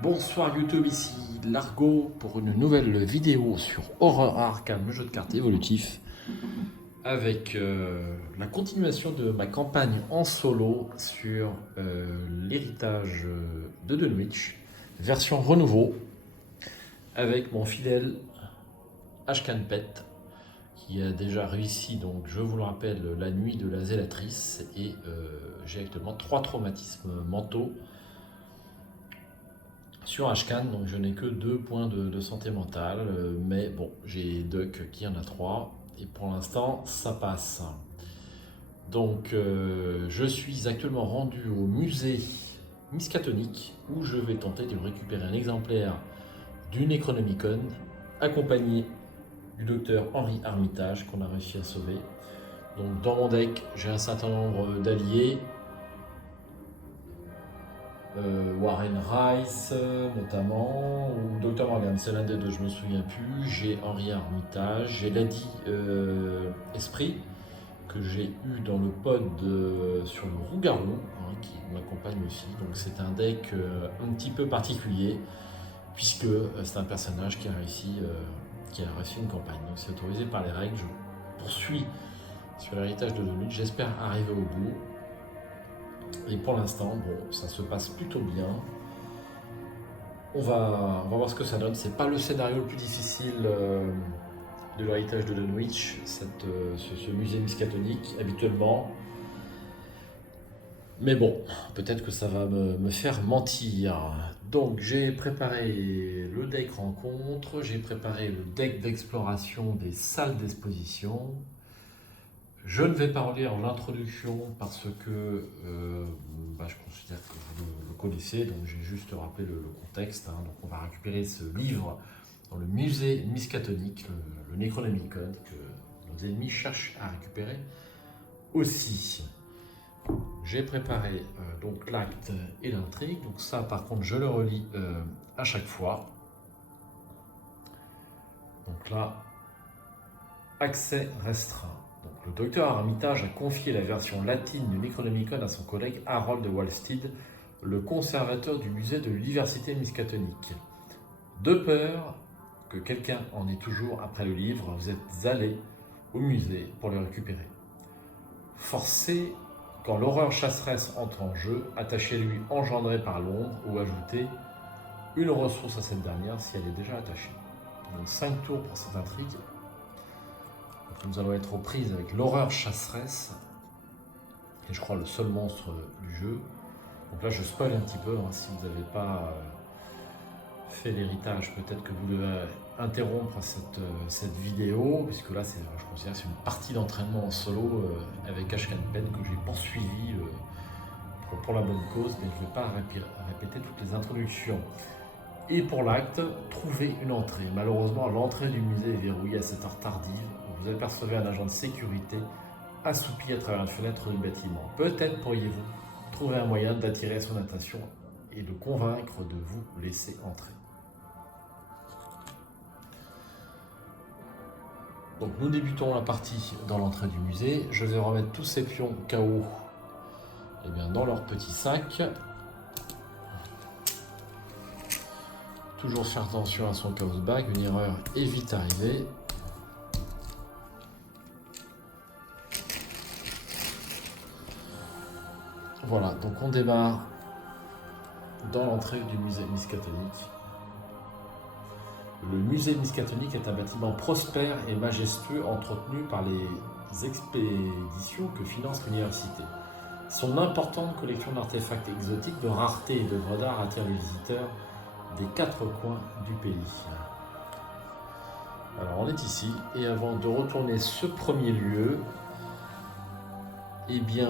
Bonsoir YouTube, ici Largo pour une nouvelle vidéo sur Horror Arcane, le jeu de cartes évolutif, avec la continuation de ma campagne en solo sur l'héritage de Dunwich, version renouveau, avec mon fidèle Ashkan Pet, qui a déjà réussi, donc je vous le rappelle, la nuit de la zélatrice, et j'ai actuellement 3 traumatismes mentaux sur Ashcan, donc je n'ai que 2 points de santé mentale, mais bon, j'ai Duck qui en a 3, et pour l'instant, ça passe. Donc, je suis actuellement rendu au musée Miskatonic, où je vais tenter de récupérer un exemplaire du Necronomicon, accompagné du docteur Henri Armitage, qu'on a réussi à sauver. Donc, dans mon deck, j'ai un certain nombre d'alliés, Warren Rice notamment, ou Dr Morgan, c'est l'un des deux, je me souviens plus. J'ai Henri Armitage, j'ai Lady Esprit, que j'ai eu dans le pod sur le Rougarou, hein, qui m'accompagne aussi. Donc c'est un deck un petit peu particulier, puisque c'est un personnage qui a réussi une campagne. Donc c'est autorisé par les règles. Je poursuis sur l'héritage de Dunwich, j'espère arriver au bout. Et pour l'instant, bon, ça se passe plutôt bien. On va voir ce que ça donne. C'est pas le scénario le plus difficile de l'héritage de Dunwich, ce musée miskatonique, habituellement. Mais bon, peut-être que ça va me faire mentir. Donc j'ai préparé le deck rencontre, j'ai préparé le deck d'exploration des salles d'exposition. Je ne vais pas relire l'introduction parce que je considère que vous le connaissez, donc j'ai juste rappelé le contexte. Hein. Donc on va récupérer ce livre dans le musée Miskatonic, le Necronomicon, que nos ennemis cherchent à récupérer aussi. J'ai préparé donc l'acte et l'intrigue, donc ça par contre je le relis à chaque fois. Donc là, accès restreint. Donc, le docteur Armitage a confié la version latine du Necronomicon à son collègue Harold de Walstead, le conservateur du musée de l'université Miskatonic. De peur que quelqu'un en ait toujours après le livre, vous êtes allé au musée pour le récupérer. Forcé, quand l'horreur chasseresse entre en jeu, attachez-lui engendré par l'ombre ou ajoutez une ressource à cette dernière si elle est déjà attachée. Donc 5 tours pour cette intrigue. Nous allons être aux prises avec l'horreur chasseresse, qui est je crois le seul monstre du jeu. Donc là je spoil un petit peu, hein, si vous n'avez pas fait l'héritage, peut-être que vous devez interrompre cette vidéo, puisque là je considère que c'est une partie d'entraînement en solo avec Ashkan Pen que j'ai poursuivi pour la bonne cause, mais je ne vais pas répéter toutes les introductions. Et pour l'acte, trouver une entrée. Malheureusement, l'entrée du musée est verrouillée à cette heure tardive. Vous apercevez un agent de sécurité assoupi à travers une fenêtre du bâtiment. Peut-être pourriez-vous trouver un moyen d'attirer son attention et de convaincre de vous laisser entrer. Donc nous débutons la partie dans l'entrée du musée. Je vais remettre tous ces pions KO dans leur petit sac. Toujours faire attention à son chaos bag, une erreur est vite arrivée. Voilà, donc on démarre dans l'entrée du musée Miskatonic. Le musée Miskatonic est un bâtiment prospère et majestueux entretenu par les expéditions que finance l'université. Son importante collection d'artefacts exotiques, de raretés et d'œuvres d'art attire les visiteurs des 4 coins du pays. Alors on est ici, et avant de retourner ce premier lieu,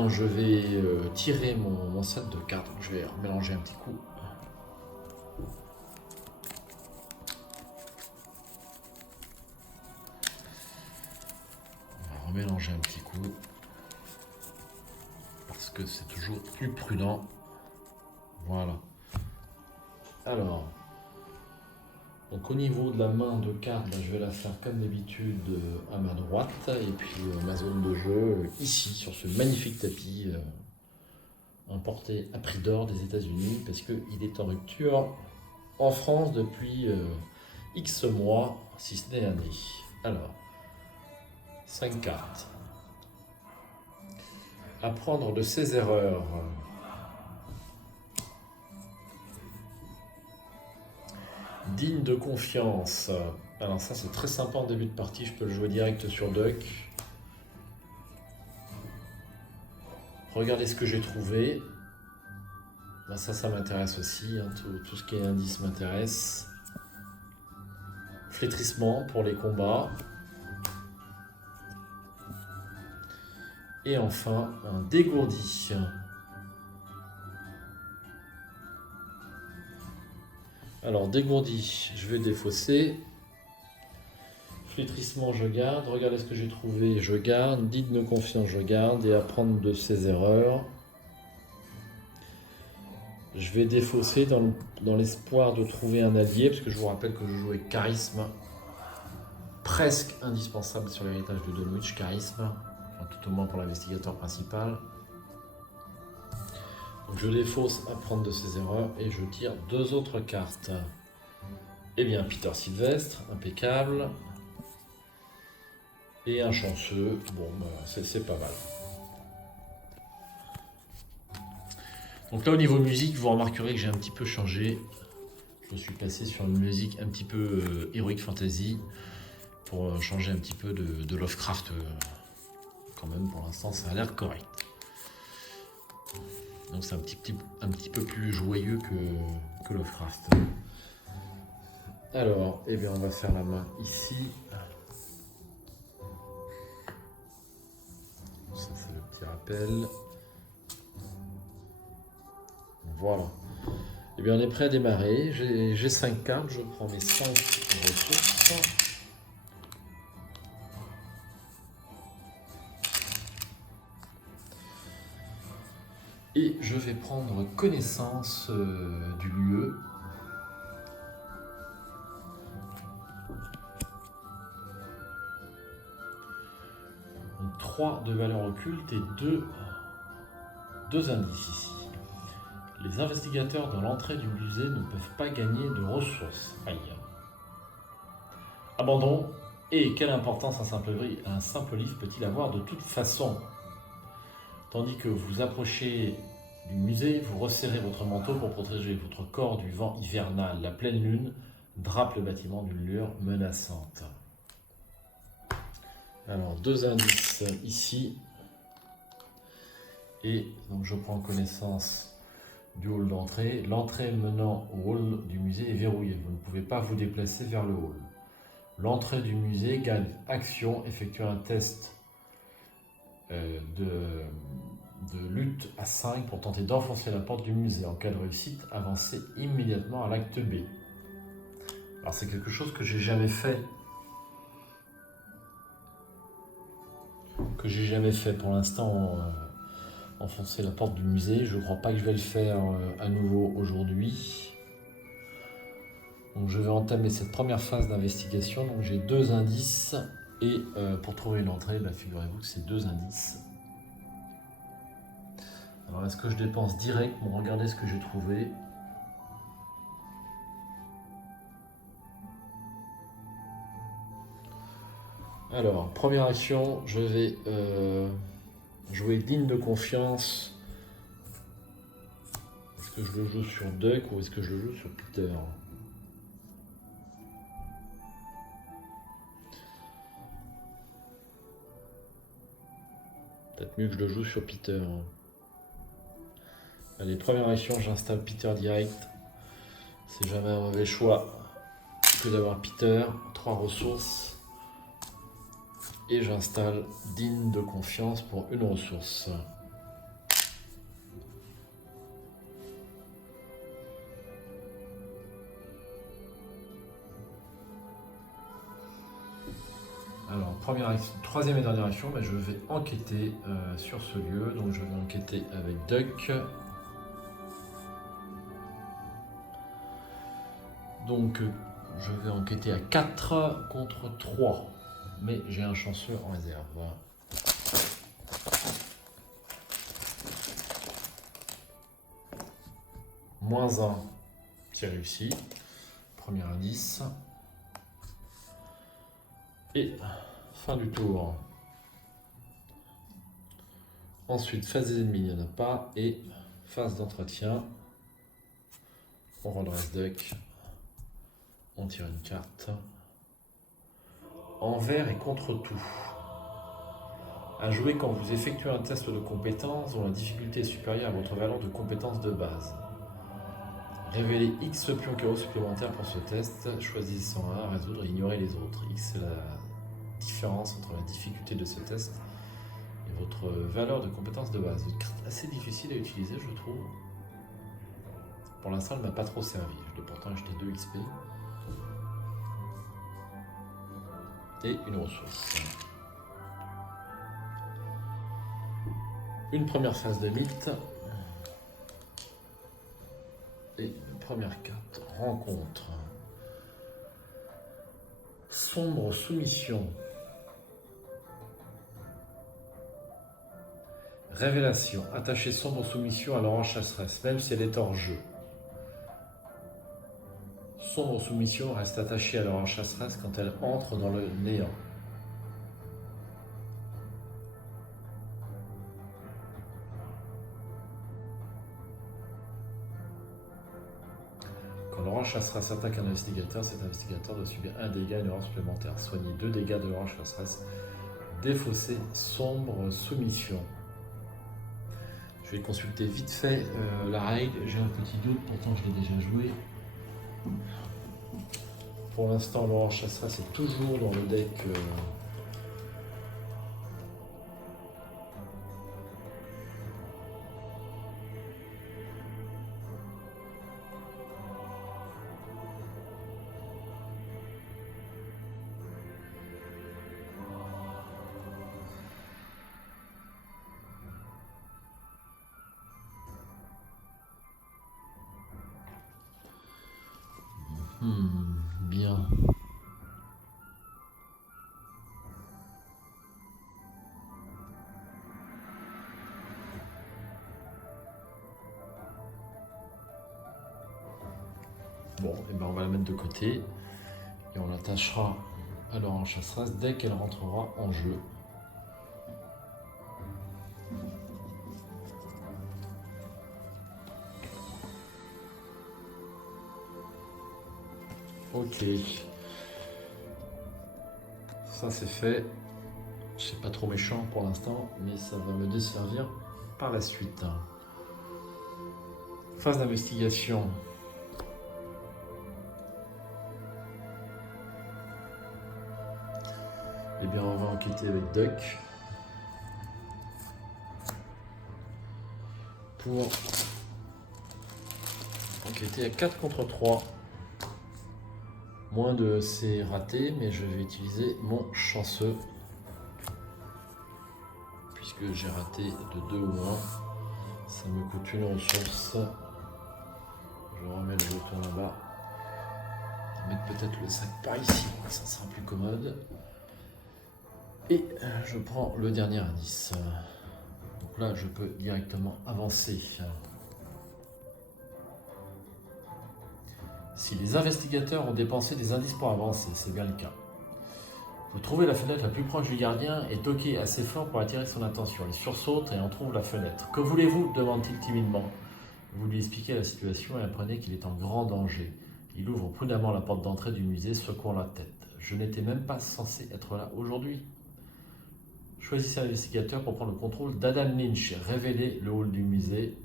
je vais tirer mon set de cartes. Donc, je vais mélanger un petit coup. On va remélanger un petit coup, parce que c'est toujours plus prudent. Voilà. Alors, donc au niveau de la main de cartes, je vais la faire comme d'habitude à ma droite, et puis ma zone de jeu ici sur ce magnifique tapis importé à prix d'or des États-Unis parce qu'il est en rupture en France depuis X mois, si ce n'est années. Alors, 5 cartes. Apprendre de ses erreurs. Digne de confiance. Alors ça c'est très sympa en début de partie, je peux le jouer direct sur Duck. Regardez ce que j'ai trouvé. Ben ça m'intéresse aussi, hein. Tout ce qui est indice m'intéresse. Flétrissement pour les combats. Et enfin, un dégourdi. Alors, dégourdi, je vais défausser. Flétrissement, je garde. Regardez ce que j'ai trouvé, je garde. Digne de confiance, je garde. Et apprendre de ses erreurs. Je vais défausser dans l'espoir de trouver un allié, parce que je vous rappelle que je joue avec charisme. Presque indispensable sur l'héritage de Dunwich, charisme. Enfin, tout au moins pour l'investigateur principal. Donc je défausse apprendre de ses erreurs et je tire 2 autres cartes. Eh bien, Peter Sylvestre, impeccable. Et un chanceux, bon, bah, c'est pas mal. Donc là, au niveau musique, vous remarquerez que j'ai un petit peu changé. Je suis passé sur une musique un petit peu Heroic Fantasy pour changer un petit peu de Lovecraft. Quand même, pour l'instant, ça a l'air correct. Donc c'est un petit peu plus joyeux que Lovecraft. Alors, eh bien, on va faire la main ici. Ça, c'est le petit rappel. Voilà. Eh bien, on est prêt à démarrer. J'ai 5 cartes. Je prends mes 5 ressources. Et je vais prendre connaissance du lieu. Donc, 3 de valeur occulte et 2 indices ici. Les investigateurs dans l'entrée du musée ne peuvent pas gagner de ressources. Aïe. Abandon. Et quelle importance un simple livre peut-il avoir de toute façon? Tandis que vous approchez du musée, vous resserrez votre manteau pour protéger votre corps du vent hivernal. La pleine lune drape le bâtiment d'une lueur menaçante. Alors, 2 indices ici. Et donc je prends connaissance du hall d'entrée. L'entrée menant au hall du musée est verrouillée. Vous ne pouvez pas vous déplacer vers le hall. L'entrée du musée gagne action. Effectuez un test de lutte à 5 pour tenter d'enfoncer la porte du musée. En cas de réussite, avancez immédiatement à l'acte B. Alors c'est quelque chose que j'ai jamais fait. Pour l'instant, enfoncer la porte du musée. Je ne crois pas que je vais le faire à nouveau aujourd'hui. Donc je vais entamer cette première phase d'investigation. Donc j'ai 2 indices. Et pour trouver une entrée, figurez-vous que c'est 2 indices. Alors est-ce que je dépense direct? Bon, regardez ce que j'ai trouvé. Alors, première action, je vais jouer digne de confiance. Est-ce que je le joue sur Duck ou est-ce que je le joue sur Peter? Peut-être mieux que je le joue sur Peter. Allez, première action, j'installe Peter direct. C'est jamais un mauvais choix que d'avoir Peter. 3 ressources. Et j'installe digne de confiance pour 1 ressource. Alors, troisième et dernière action, je vais enquêter sur ce lieu. Donc je vais enquêter avec Duck. Donc je vais enquêter à 4 contre 3. Mais j'ai un chanceux en réserve. Voilà. -1, c'est réussi. premier indice. Et fin du tour. Ensuite, phase des ennemis, il n'y en a pas. Et phase d'entretien. On roll race deck. On tire une carte. Envers et contre tout. À jouer quand vous effectuez un test de compétence dont la difficulté est supérieure à votre valeur de compétence de base. Révélez X pions chaos supplémentaires pour ce test. Choisissez un à résoudre et ignorez les autres. X c'est la différence entre la difficulté de ce test et votre valeur de compétence de base. Une carte assez difficile à utiliser, je trouve. Pour l'instant, elle ne m'a pas trop servi. Je l'ai pourtant acheté 2 XP. Et une ressource. Une première phase de mythe. Et une première carte. Rencontre. Sombre soumission. Révélation. Attachez sombre soumission à l'orange chasseresse, même si elle est hors jeu. Sombre soumission reste attachée à l'orange chasseresse quand elle entre dans le néant. Quand l'orange chasseresse attaque un investigateur, cet investigateur doit subir un dégât et une erreur supplémentaire. Soignez 2 dégâts de l'orange chasseresse. Défausser sombre soumission. Je vais consulter vite fait la règle. J'ai un petit doute, pourtant je l'ai déjà joué. Pour l'instant, l'orange chasseresse est toujours dans le deck. Bien. Bon, et ben on va la mettre de côté et on l'attachera à l'orange chasseresse dès qu'elle rentrera en jeu. Ok. Ça c'est fait. C'est pas trop méchant pour l'instant, mais ça va me desservir par la suite. Phase d'investigation. Eh bien, on va enquêter avec Duck. Pour enquêter à 4 contre 3. Moins de c'est raté, mais je vais utiliser mon chanceux. Puisque j'ai raté de 2 ou moins. Ça me coûte une ressource. Je remets le bouton là-bas. Mettre peut-être le sac par ici, ça sera plus commode. Et je prends le dernier indice. Donc là, je peux directement avancer. Si les investigateurs ont dépensé des indices pour avancer, c'est bien le cas. Vous trouvez la fenêtre la plus proche du gardien et toquez assez fort pour attirer son attention. Il sursaute et en trouve la fenêtre. « Que voulez-vous » demande-t-il timidement. Vous lui expliquez la situation et apprenez qu'il est en grand danger. Il ouvre prudemment la porte d'entrée du musée, secouant la tête. « Je n'étais même pas censé être là aujourd'hui. » Choisissez un investigateur pour prendre le contrôle d'Adam Lynch. Révélez le hall du musée.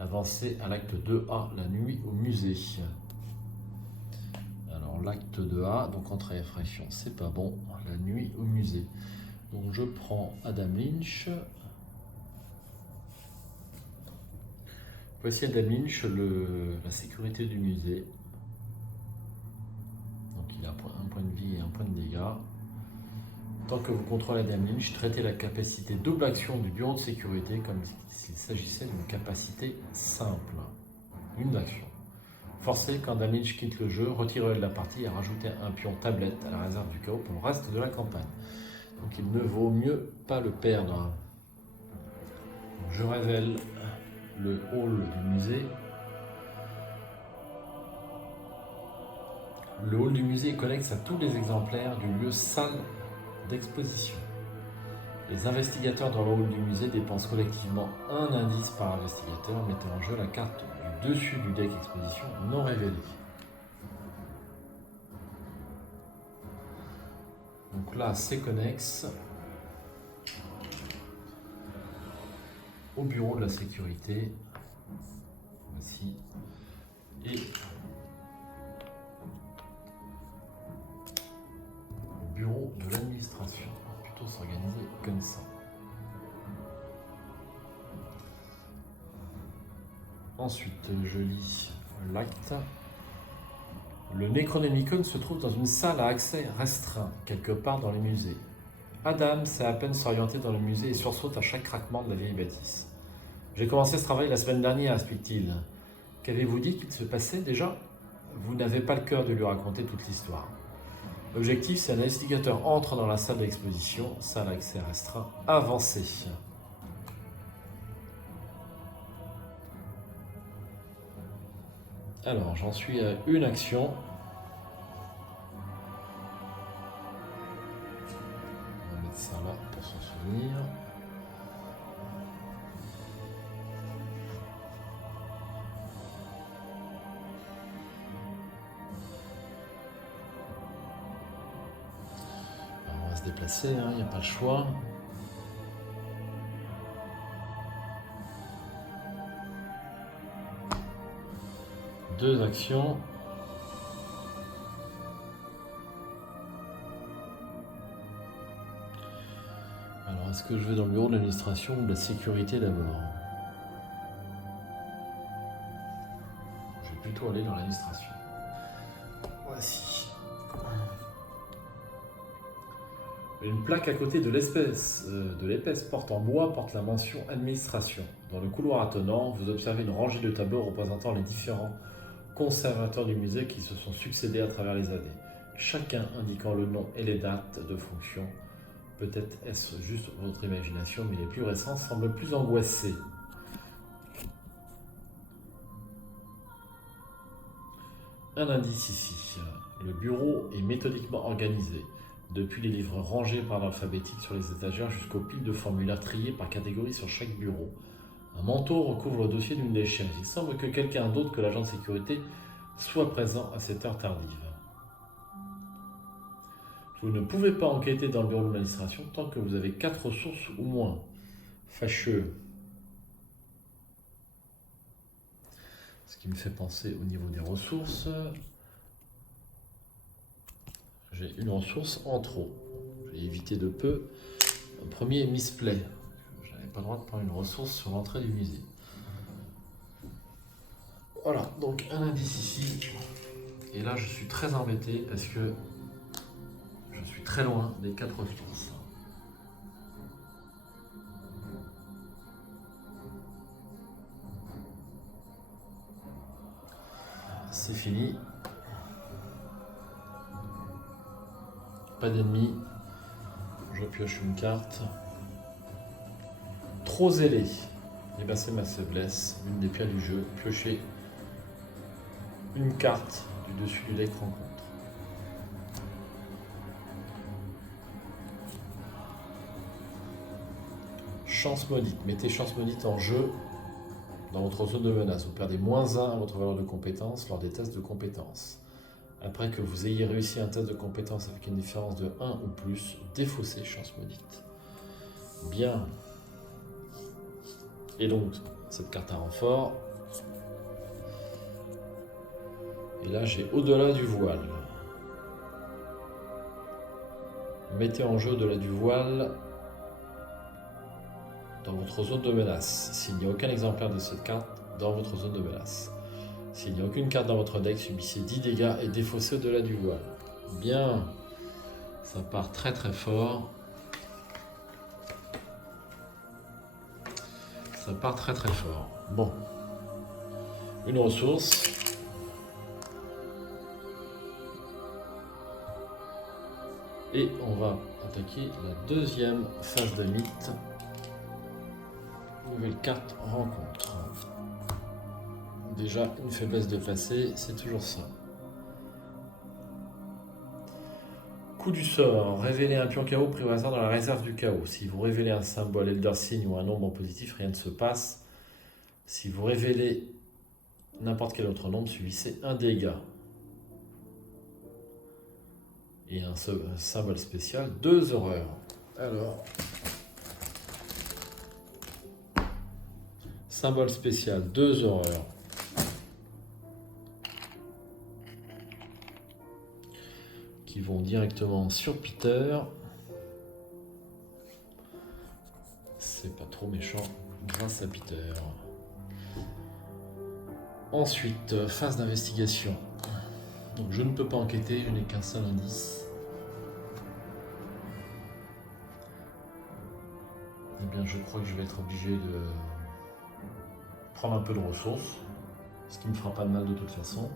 Avancez à l'acte 2A, la nuit au musée. Alors l'acte 2A, donc entrée et effraction, c'est pas bon. La nuit au musée. Donc je prends Adam Lynch. Voici Adam Lynch, la sécurité du musée. Donc il a un point de vie et un point de dégâts. Tant que vous contrôlez Adam Lynch, traitez la capacité double action du bureau de sécurité comme s'il s'agissait d'une capacité simple. Une action. Forcez quand Adam Lynch quitte le jeu, retirez-le de la partie et rajoutez un pion tablette à la réserve du chaos pour le reste de la campagne. Donc il ne vaut mieux pas le perdre. Je révèle. Le hall du musée. Le hall du musée est connexe à tous les exemplaires du lieu salle d'exposition. Les investigateurs dans le hall du musée dépensent collectivement un indice par investigateur, mettant en jeu la carte du dessus du deck exposition non révélée. Donc là, c'est connexe au bureau de la sécurité. Voici. Et au bureau de l'administration. On va plutôt s'organiser comme ça. Ensuite, je lis l'acte. Le Necronomicon se trouve dans une salle à accès restreint, quelque part dans les musées. Adam sait à peine s'orienter dans le musée et sursaute à chaque craquement de la vieille bâtisse. J'ai commencé ce travail la semaine dernière, explique-t-il. Qu'avez-vous dit qu'il se passait déjà ? Vous n'avez pas le cœur de lui raconter toute l'histoire. L'objectif, c'est un investigateur entre dans la salle d'exposition, salle à accès restreint, avancée. Alors, j'en suis à une action. On va mettre ça là pour s'en souvenir. Alors, on va se déplacer, il n'y a pas le choix. Deux actions. Alors, est-ce que je vais dans le bureau de l'administration ou de la sécurité d'abord ? Je vais plutôt aller dans l'administration. Voici. Une plaque à côté de l'épaisse porte en bois porte la mention administration. Dans le couloir attenant, vous observez une rangée de tableaux représentant les différents conservateurs du musée qui se sont succédés à travers les années, chacun indiquant le nom et les dates de fonction. Peut-être est-ce juste votre imagination, mais les plus récents semblent plus angoissés. Un indice ici. Le bureau est méthodiquement organisé, depuis les livres rangés par l'alphabétique sur les étagères jusqu'aux piles de formulaires triés par catégorie sur chaque bureau. Un manteau recouvre le dossier d'une des chaises. Il semble que quelqu'un d'autre que l'agent de sécurité soit présent à cette heure tardive. Vous ne pouvez pas enquêter dans le bureau de l'administration tant que vous avez 4 ressources ou moins. Fâcheux. Ce qui me fait penser au niveau des ressources. J'ai une ressource en trop. Je vais éviter de peu. Le premier est misplay. Je n'avais pas le droit de prendre une ressource sur l'entrée du musée. Voilà, donc un indice ici. Et là, je suis très embêté parce que je suis très loin des 4 ressources. C'est fini. Pas d'ennemis. Je pioche une carte. Trop zélé. Et bien c'est ma faiblesse. Une des pierres du jeu. Piocher une carte du dessus du deck rencontre. Chance maudite. Mettez chance maudite en jeu dans votre zone de menace. Vous perdez -1 à votre valeur de compétence lors des tests de compétences. Après que vous ayez réussi un test de compétence avec une différence de 1 ou plus, défaussez chance maudite. Bien. Et donc, cette carte à renfort. Et là, j'ai au-delà du voile. Mettez en jeu au-delà du voile dans votre zone de menace. S'il n'y a aucun exemplaire de cette carte dans votre zone de menace. S'il n'y a aucune carte dans votre deck, subissez 10 dégâts et défaussez au-delà du voile. Bien. Ça part très très fort. Ça part très très fort. Bon. Une ressource. Et on va attaquer la deuxième phase de mythe. Nouvelle carte rencontre. Déjà une faiblesse de passé, c'est toujours ça. Coup du sort, révélez un pion chaos pris au hasard dans la réserve du chaos. Si vous révélez un symbole Elder Sign ou un nombre positif, rien ne se passe. Si vous révélez n'importe quel autre nombre, subissez un dégât. Et un symbole spécial, 2 horreurs. Alors, symbole spécial, 2 horreurs. Qui vont directement sur Peter. C'est pas trop méchant grâce à Peter. Ensuite, phase d'investigation. Donc je ne peux pas enquêter, je n'ai qu'un seul indice. Eh bien je crois que je vais être obligé de prendre un peu de ressources, ce qui me fera pas de mal de toute façon.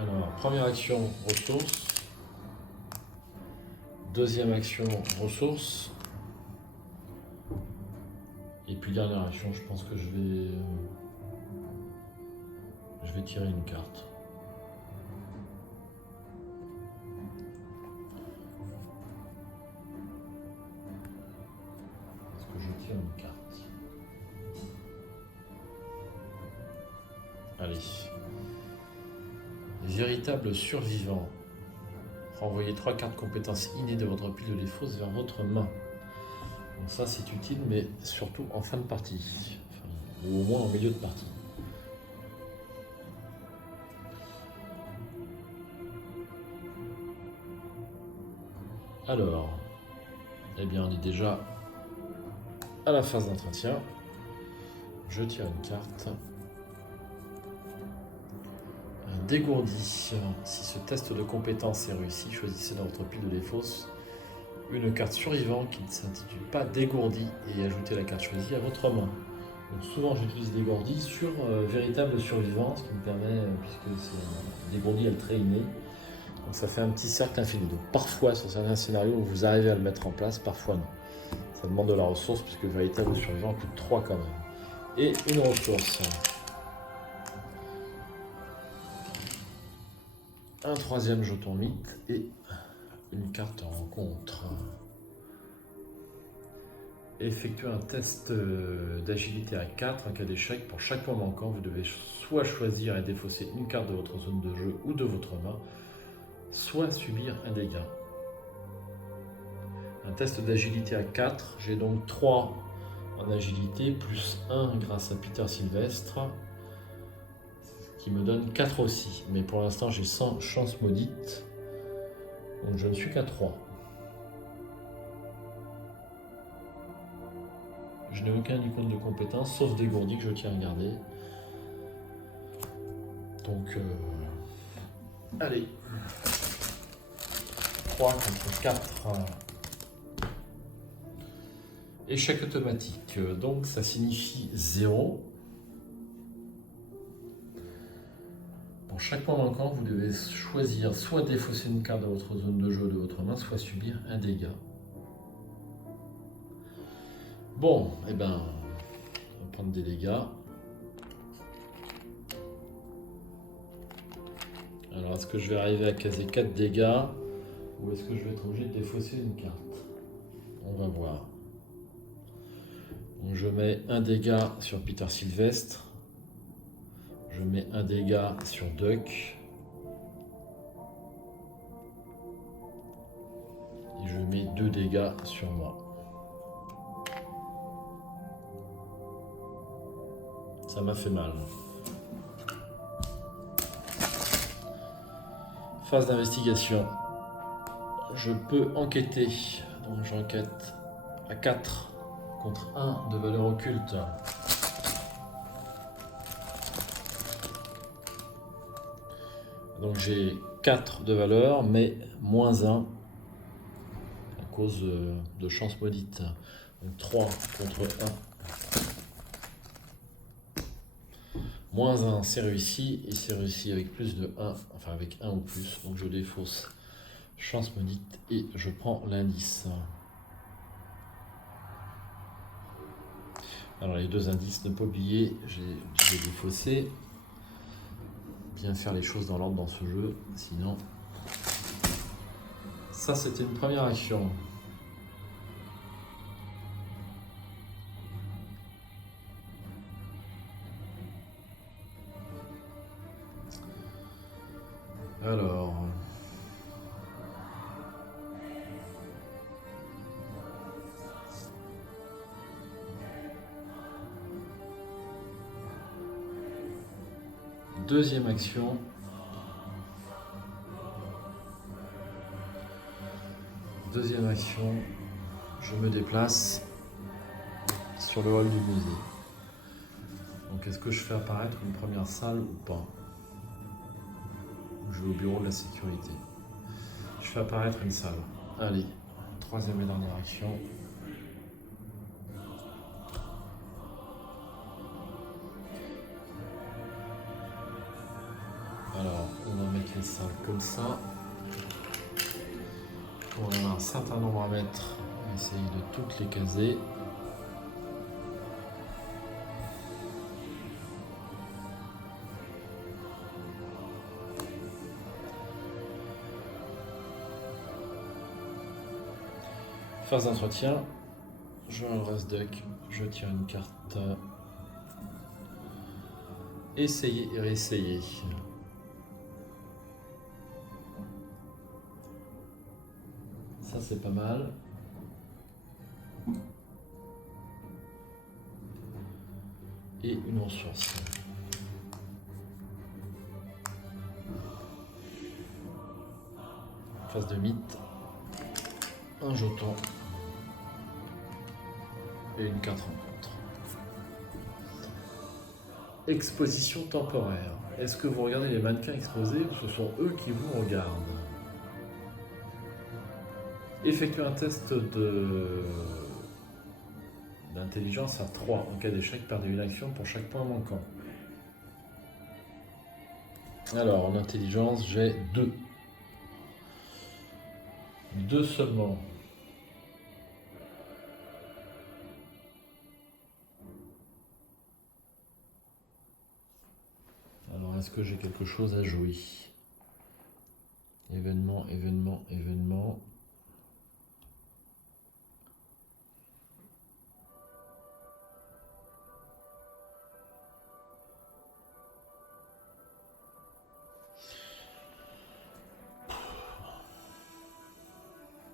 Alors, première action, ressources. Deuxième action, ressources. Et puis dernière action, je pense que je vais tirer une carte. Est-ce que je tire une carte? Allez. Véritable survivant. Renvoyez 3 cartes compétences innées de votre pile de défausse vers votre main. Donc ça c'est utile, mais surtout en fin de partie. Enfin, ou au moins en milieu de partie. Alors, eh bien on est déjà à la phase d'entretien. Je tire une carte. Dégourdi. Si ce test de compétence est réussi, choisissez dans votre pile de défausse une carte survivante qui ne s'intitule pas dégourdi et ajoutez la carte choisie à votre main. Donc souvent j'utilise dégourdi sur véritable survivant, ce qui me permet, puisque c'est dégourdi elle trait inné, donc ça fait un petit cercle infini. Donc parfois sur certains scénarios vous arrivez à le mettre en place, parfois non. Ça demande de la ressource puisque véritable survivant coûte 3 quand même. Et une ressource. Un troisième jeton mythe et une carte rencontre. Effectuez un test d'agilité à 4 en cas d'échec. Pour chaque point manquant, vous devez soit choisir et défausser une carte de votre zone de jeu ou de votre main, soit subir un dégât. Un test d'agilité à 4, j'ai donc 3 en agilité, plus 1 grâce à Peter Sylvestre, qui me donne 4 aussi. Mais pour l'instant, j'ai 100 chances maudites, donc je ne suis qu'à 3. Je n'ai aucun icône de compétence, sauf dégourdi que je tiens à garder. Donc, allez. 3 contre 4. Échec automatique, donc ça signifie 0. Pour chaque point manquant, vous devez choisir soit défausser une carte de votre zone de jeu de votre main, soit subir un dégât. Bon, eh ben, on va prendre des dégâts. Alors, est-ce que je vais arriver à caser 4 dégâts ou est-ce que je vais être obligé de défausser une carte? On va voir. Donc, je mets un dégât sur Peter Sylvestre. Je mets un dégât sur Duck. Et je mets 2 dégâts sur moi. Ça m'a fait mal. Phase d'investigation. Je peux enquêter. Donc j'enquête à 4 contre 1 de valeur occulte. Donc j'ai 4 de valeur, mais moins 1 à cause de chance maudite. Donc 3 contre 1. Moins 1, c'est réussi, et c'est réussi avec plus de 1, enfin avec 1 ou plus, donc je défausse chance maudite et je prends l'indice. Alors les 2 indices, ne pas oublier, j'ai défaussé. bien faire les choses dans l'ordre dans ce jeu, sinon... Ça, c'était une première action. Alors... Deuxième action. Deuxième action, je me déplace sur le hall du musée. Donc est-ce que je fais apparaître une première salle ou pas? Je vais au bureau de la sécurité. Je fais apparaître une salle. Allez, troisième et dernière action. Alors, on va mettre les salles comme ça. On a un certain nombre à mettre. On va essayer de toutes les caser. Phase d'entretien. Je reste deck. Je tire une carte. Essayer et réessayer. Ça, c'est pas mal. Et une ressource. Phase de mythe. Un jeton. Et une carte rencontre. Exposition temporaire. Est-ce que vous regardez les mannequins exposés ou ce sont eux qui vous regardent? Effectuez un test d'intelligence à 3. En cas d'échec, perdez une action pour chaque point manquant. Alors, en intelligence, j'ai 2. 2 seulement. Alors, est-ce que j'ai quelque chose à jouer? Événement, événement, événement.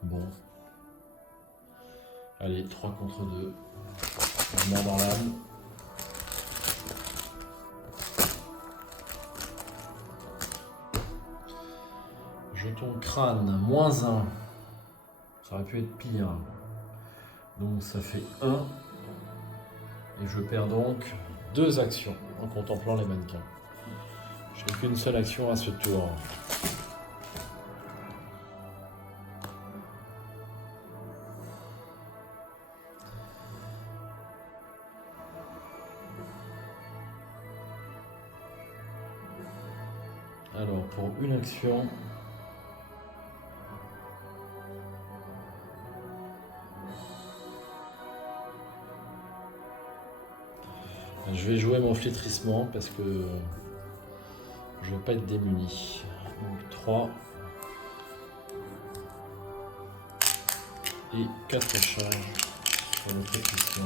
Bon. Allez, 3 contre 2. Mouvement dans l'âme. Jeton crâne, -1. Ça aurait pu être pire. Donc ça fait 1. Et je perds donc 2 actions en contemplant les mannequins. Je n'ai qu'une seule action à ce tour. Alors, pour une action, je vais jouer mon flétrissement parce que je ne veux pas être démuni. Donc 3 et 4 charges sur le flétrissement.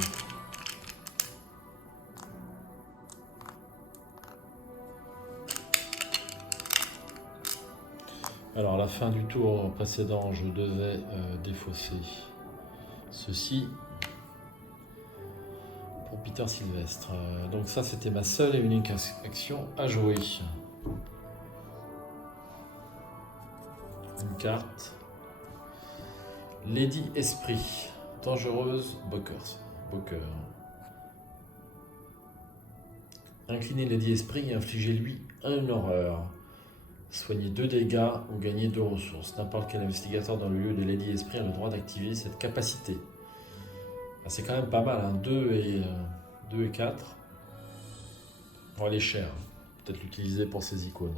Alors, à la fin du tour précédent, je devais défausser ceci pour Peter Sylvestre. Donc ça, c'était ma seule et unique action à jouer. Une carte. Lady Esprit. Dangereuse Boker. Inclinez Lady Esprit et infligez-lui une horreur. Soignez 2 dégâts ou gagnez 2 ressources. N'importe quel investigateur dans le lieu de Lady Esprit a le droit d'activer cette capacité. Ah, c'est quand même pas mal, hein. 2 et 4. Bon, elle est chère. Peut-être l'utiliser pour ses icônes.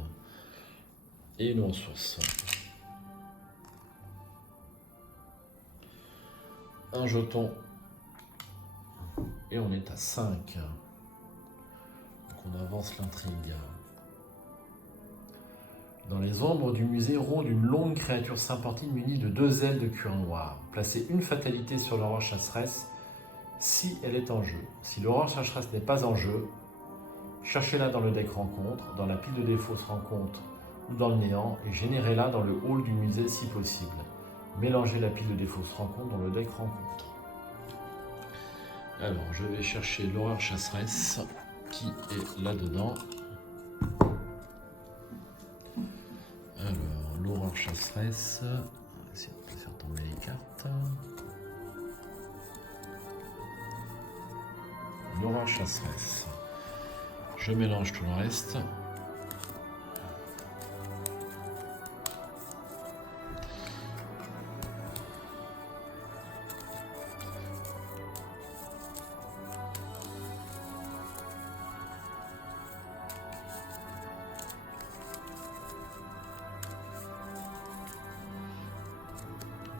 Et une ressource. Un jeton. Et on est à 5. Donc on avance l'intrigue. Dans les ombres du musée rôde une longue créature sympantine munie de 2 ailes de cuir noir. Placez une fatalité sur l'aurore chasseresse si elle est en jeu. Si l'aurore chasseresse n'est pas en jeu, cherchez-la dans le deck rencontre, dans la pile de défausse rencontre ou dans le néant et générez-la dans le hall du musée si possible. Mélangez la pile de défausse rencontre dans le deck rencontre. Alors, je vais chercher l'aurore chasseresse qui est là-dedans. Alors, l'aurore chasseresse, on va essayer de faire tomber les cartes. L'aurore chasseresse. Je mélange tout le reste.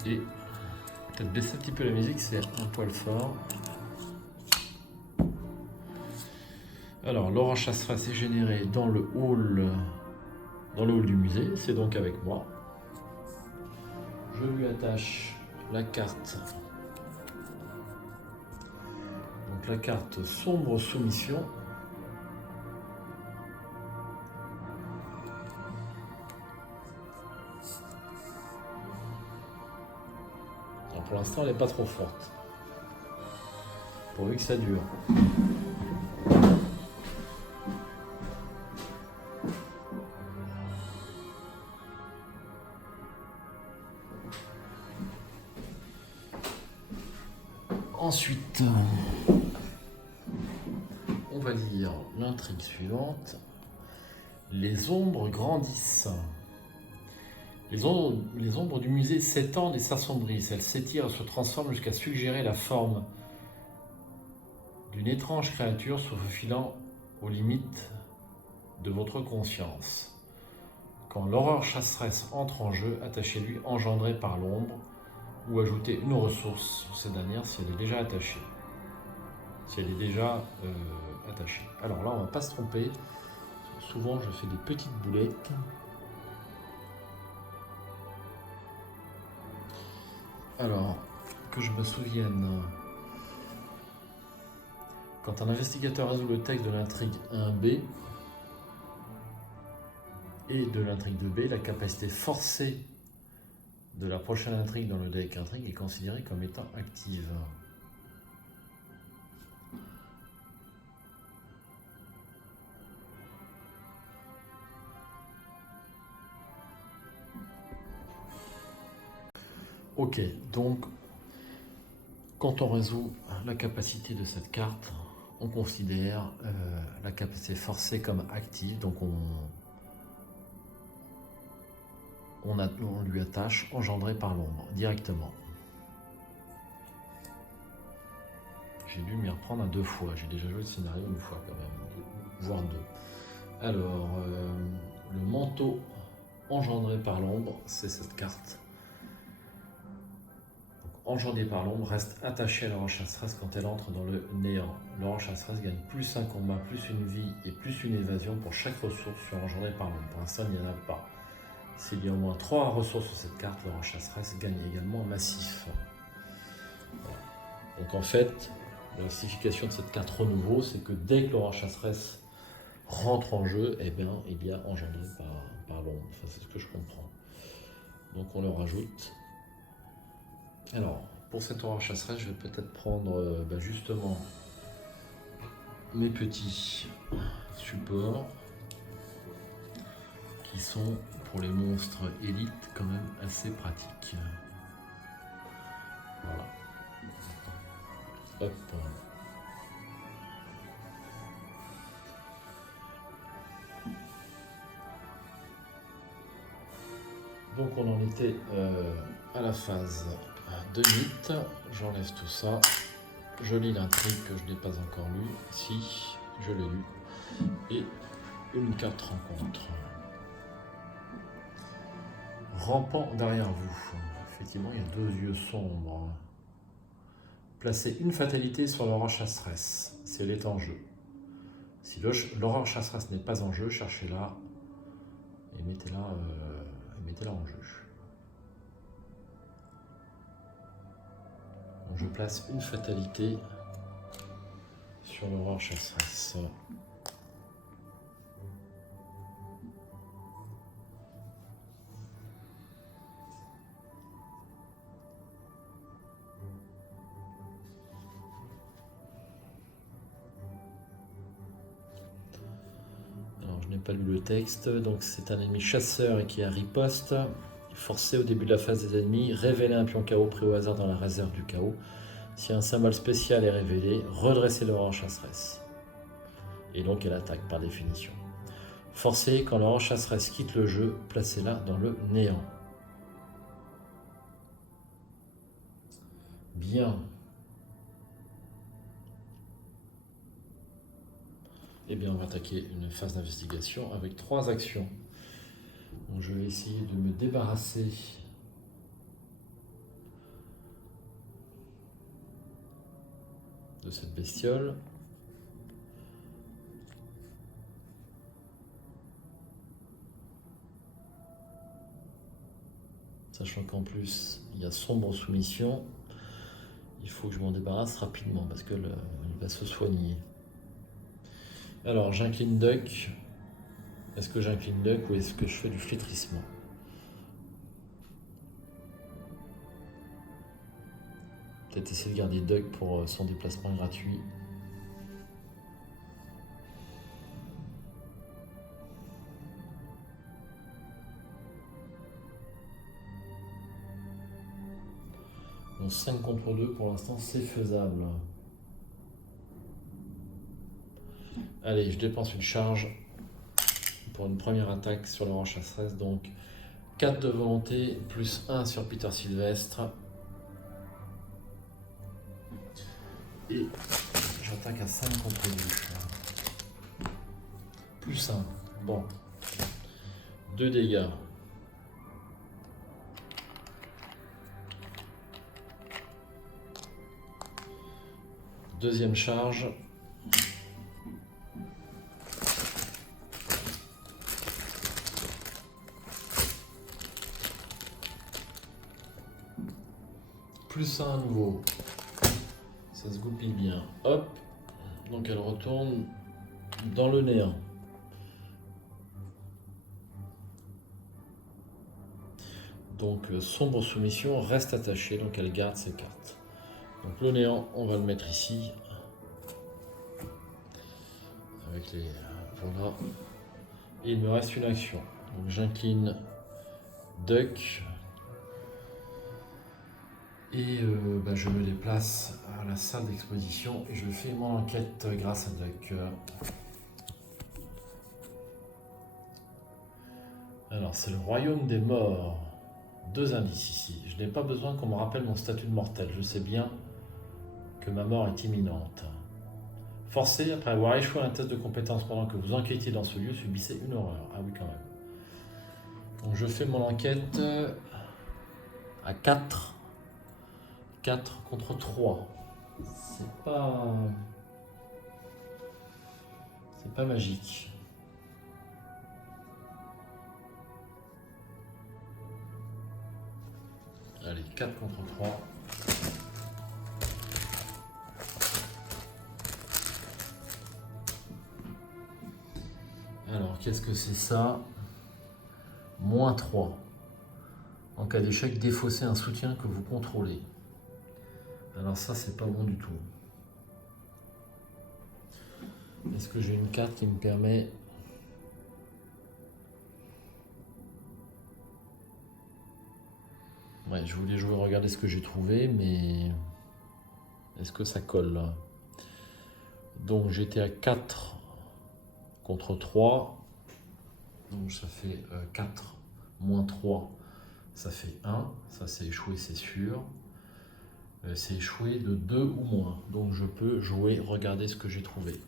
Et peut-être baisser un petit peu la musique, c'est un poil fort. Alors, l'aurore chasseresse est générée dans le hall du musée, c'est donc avec moi. Je lui attache la carte. Donc la carte sombre soumission. Alors pour l'instant, elle n'est pas trop forte. Pourvu que ça dure. Ensuite, on va lire l'intrigue suivante. Les ombres grandissent. Les ombres du musée s'étendent et s'assombrissent. Elles s'étirent et se transforment jusqu'à suggérer la forme d'une étrange créature se faufilant aux limites de votre conscience. Quand l'aurore chasseresse entre en jeu, attachez-lui engendré par l'ombre ou ajoutez une ressource sur cette dernière si elle est déjà attachée. Alors là, on ne va pas se tromper. Souvent, je fais des petites boulettes. Alors, que je me souvienne, quand un investigateur résout le texte de l'intrigue 1B et de l'intrigue 2B, la capacité forcée de la prochaine intrigue dans le deck intrigue est considérée comme étant active. Ok, donc quand on résout la capacité de cette carte, on considère la capacité forcée comme active, donc on lui attache engendré par l'ombre directement. J'ai dû m'y reprendre à 2 fois, j'ai déjà joué le scénario une fois quand même, voire 2. Alors, le manteau engendré par l'ombre, c'est cette carte. Engendré par l'ombre reste attaché à l'aurore chasseresse quand elle entre dans le néant. L'aurore chasseresse gagne plus un combat, plus une vie et plus une évasion pour chaque ressource sur engendré par l'ombre. Pour l'instant, il n'y en a pas. S'il y a au moins 3 ressources sur cette carte, l'aurore chasseresse gagne également massif. Voilà. Donc en fait, la signification de cette carte renouveau, c'est que dès que l'aurore chasseresse rentre en jeu, eh bien, il y a engendré par l'ombre. Enfin, c'est ce que je comprends. Donc on le rajoute. Alors, pour cette aurore chasseresse, je vais peut-être prendre justement mes petits supports qui sont pour les monstres élites quand même assez pratiques. Voilà. Hop. Donc on en était à la phase de mythe. J'enlève tout ça. Je lis l'intrigue que je n'ai pas encore lue. Si, je l'ai lue. Et une carte rencontre. Rampant derrière vous. Effectivement, il y a 2 yeux sombres. Placez une fatalité sur l'aurore chasseresse, si elle est en jeu. Si l'aurore chasseresse n'est pas en jeu, cherchez-la et mettez-la en jeu. Donc je place une fatalité sur l'horreur chasseresse. Alors je n'ai pas lu le texte, donc c'est un ennemi chasseur et qui a riposte. Forcé au début de la phase des ennemis, révéler un pion KO pris au hasard dans la réserve du chaos. Si un symbole spécial est révélé, redressez l'horreur chasseresse. Et donc elle attaque par définition. Forcé, quand l'horreur chasseresse quitte le jeu, placez-la dans le néant. Bien. Eh bien, on va attaquer une phase d'investigation avec 3 actions. Donc, je vais essayer de me débarrasser de cette bestiole. Sachant qu'en plus, il y a sombre soumission. Il faut que je m'en débarrasse rapidement parce que il va se soigner. Alors, j'incline duck. Est-ce que j'incline duck ou est-ce que je fais du flétrissement? Peut-être essayer de garder duck pour son déplacement gratuit. Donc 5 contre 2, pour l'instant, c'est faisable. Allez, je dépense une charge pour une première attaque sur l'horreur chasseresse. Donc 4 de volonté, plus 1 sur Peter Sylvestre. Et j'attaque à 5 contre 2. Plus 1. Bon. 2 dégâts. Deuxième charge. Plus 1 à nouveau. Ça se goupille bien. Hop. Donc elle retourne dans le néant. Donc sombre soumission reste attachée, donc elle garde ses cartes. Donc le néant, on va le mettre ici. Avec les... voilà. Et il me reste une action. Donc j'incline duck. Et je me déplace à la salle d'exposition et je fais mon enquête grâce à duck. Alors c'est le royaume des morts. 2 indices ici. Je n'ai pas besoin qu'on me rappelle mon statut de mortel. Je sais bien que ma mort est imminente. Forcé, après avoir échoué à un test de compétence pendant que vous enquêtiez dans ce lieu, subissez une horreur. Ah oui, quand même. Donc je fais mon enquête à 4. 4 contre 3. C'est pas magique. Allez, 4 contre 3. Alors, qu'est-ce que c'est ça? Moins 3. En cas d'échec, défaussez un soutien que vous contrôlez. Alors ça, c'est pas bon du tout. Est-ce que j'ai une carte qui me permet... Ouais, je voulais jouer, regarder ce que j'ai trouvé, mais... Est-ce que ça colle là? Donc j'étais à 4 contre 3. Donc ça fait 4 moins 3. Ça fait 1. Ça c'est échoué, c'est sûr. C'est échoué de 2 ou moins. Donc je peux jouer, regarder ce que j'ai trouvé.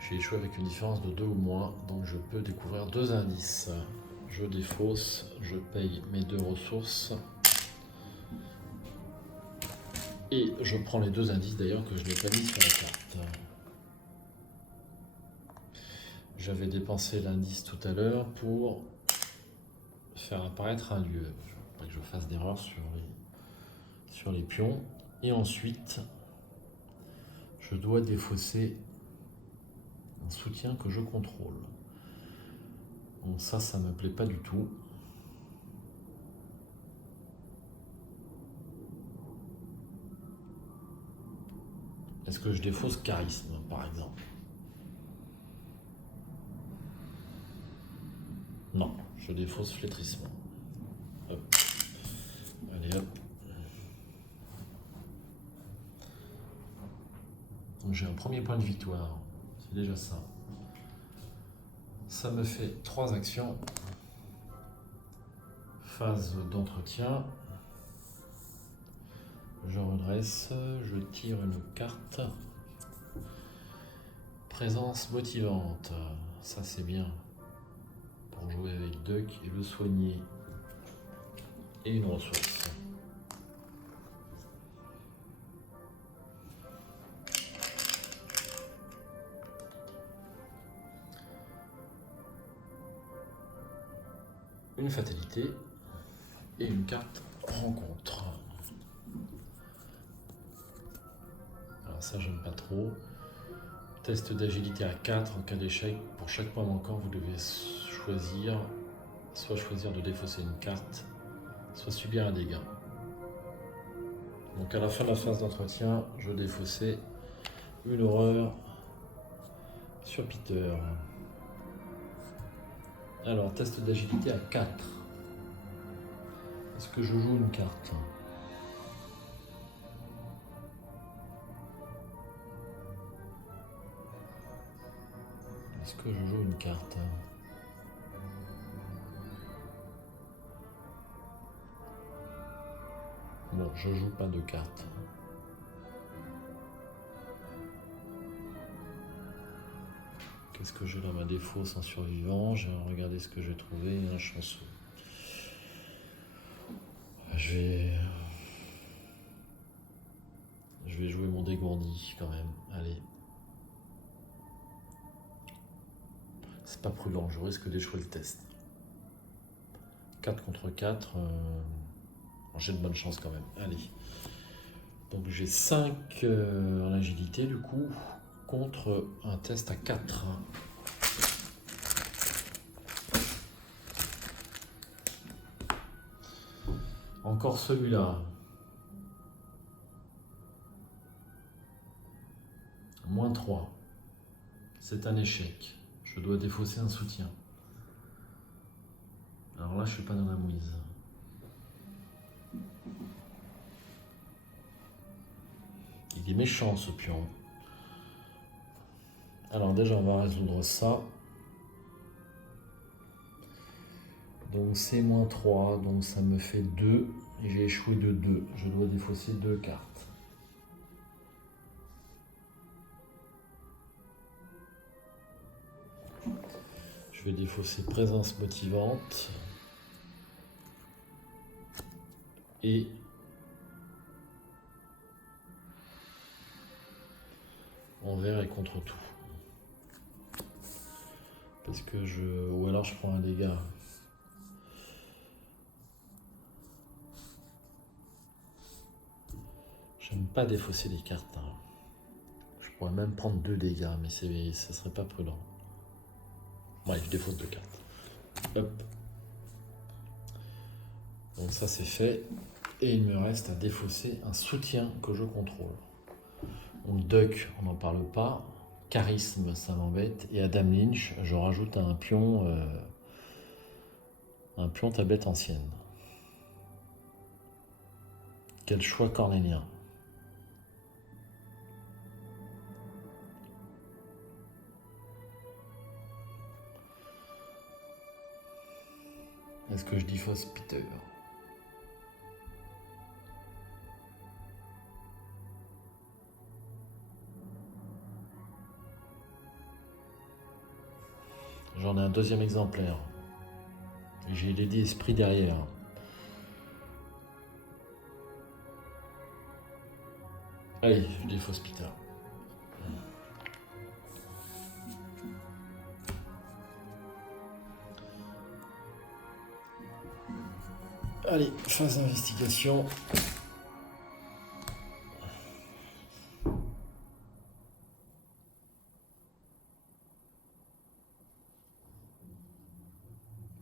J'ai échoué avec une différence de 2 ou moins. Donc je peux découvrir 2 indices. Je défausse, je paye mes 2 ressources. Et je prends les 2 indices d'ailleurs que je n'ai pas mis sur la carte. J'avais dépensé l'indice tout à l'heure pour faire apparaître un lieu. Il ne faut pas que je fasse d'erreur sur les pions. Et ensuite, je dois défausser un soutien que je contrôle. Bon, ça ne me plaît pas du tout. Est-ce que je défausse charisme, par exemple? Non, je défausse flétrissement. Hop. Allez hop. Donc j'ai un premier point de victoire. C'est déjà ça. Ça me fait 3 actions. Phase d'entretien. Je redresse, je tire une carte. Présence motivante. Ça c'est bien. Pour jouer avec Duck et le soigner. Et une ressource. Une fatalité et une carte rencontre. Alors ça j'aime pas trop. Test d'agilité à 4 en cas d'échec. Pour chaque point manquant, vous devez choisir de défausser une carte, soit subir un dégât. Donc à la fin de la phase d'entretien, je défaussais une horreur sur Peter. Alors, test d'agilité à 4. Est-ce que je joue une carte? Est-ce que je joue une carte? Bon, je joue pas de carte. Qu'est-ce que j'ai dans ma défausse en survivant? J'ai regardé ce que j'ai trouvé, un chanson. Je vais jouer mon dégourdi quand même. Allez. C'est pas prudent, je risque d'échouer le test. 4 contre 4. J'ai de bonnes chances quand même. Allez. Donc j'ai 5 en agilité du coup, contre un test à 4. Encore celui-là. Moins 3. C'est un échec. Je dois défausser un soutien. Alors là, je suis pas dans la mouise. Il est méchant ce pion. Alors déjà, on va résoudre ça. Donc c'est moins 3, donc ça me fait 2. Et j'ai échoué de 2. Je dois défausser 2 cartes. Je vais défausser présence motivante. Et envers et contre tout. Parce que ou alors je prends un dégât. J'aime pas défausser les cartes. Hein. Je pourrais même prendre 2 dégâts, mais ce serait pas prudent. Ouais, je défausse 2 cartes. Hop. Donc ça c'est fait. Et il me reste à défausser un soutien que je contrôle. Donc Duck, on n'en parle pas. Charisme, ça m'embête. Et Adam Lynch, je rajoute un pion tablette ancienne. Quel choix cornélien. Est-ce que je défausse Peter? J'en ai un deuxième exemplaire. J'ai les dés esprits derrière. Allez, je défausse Peter. Allez, phase d'investigation. Il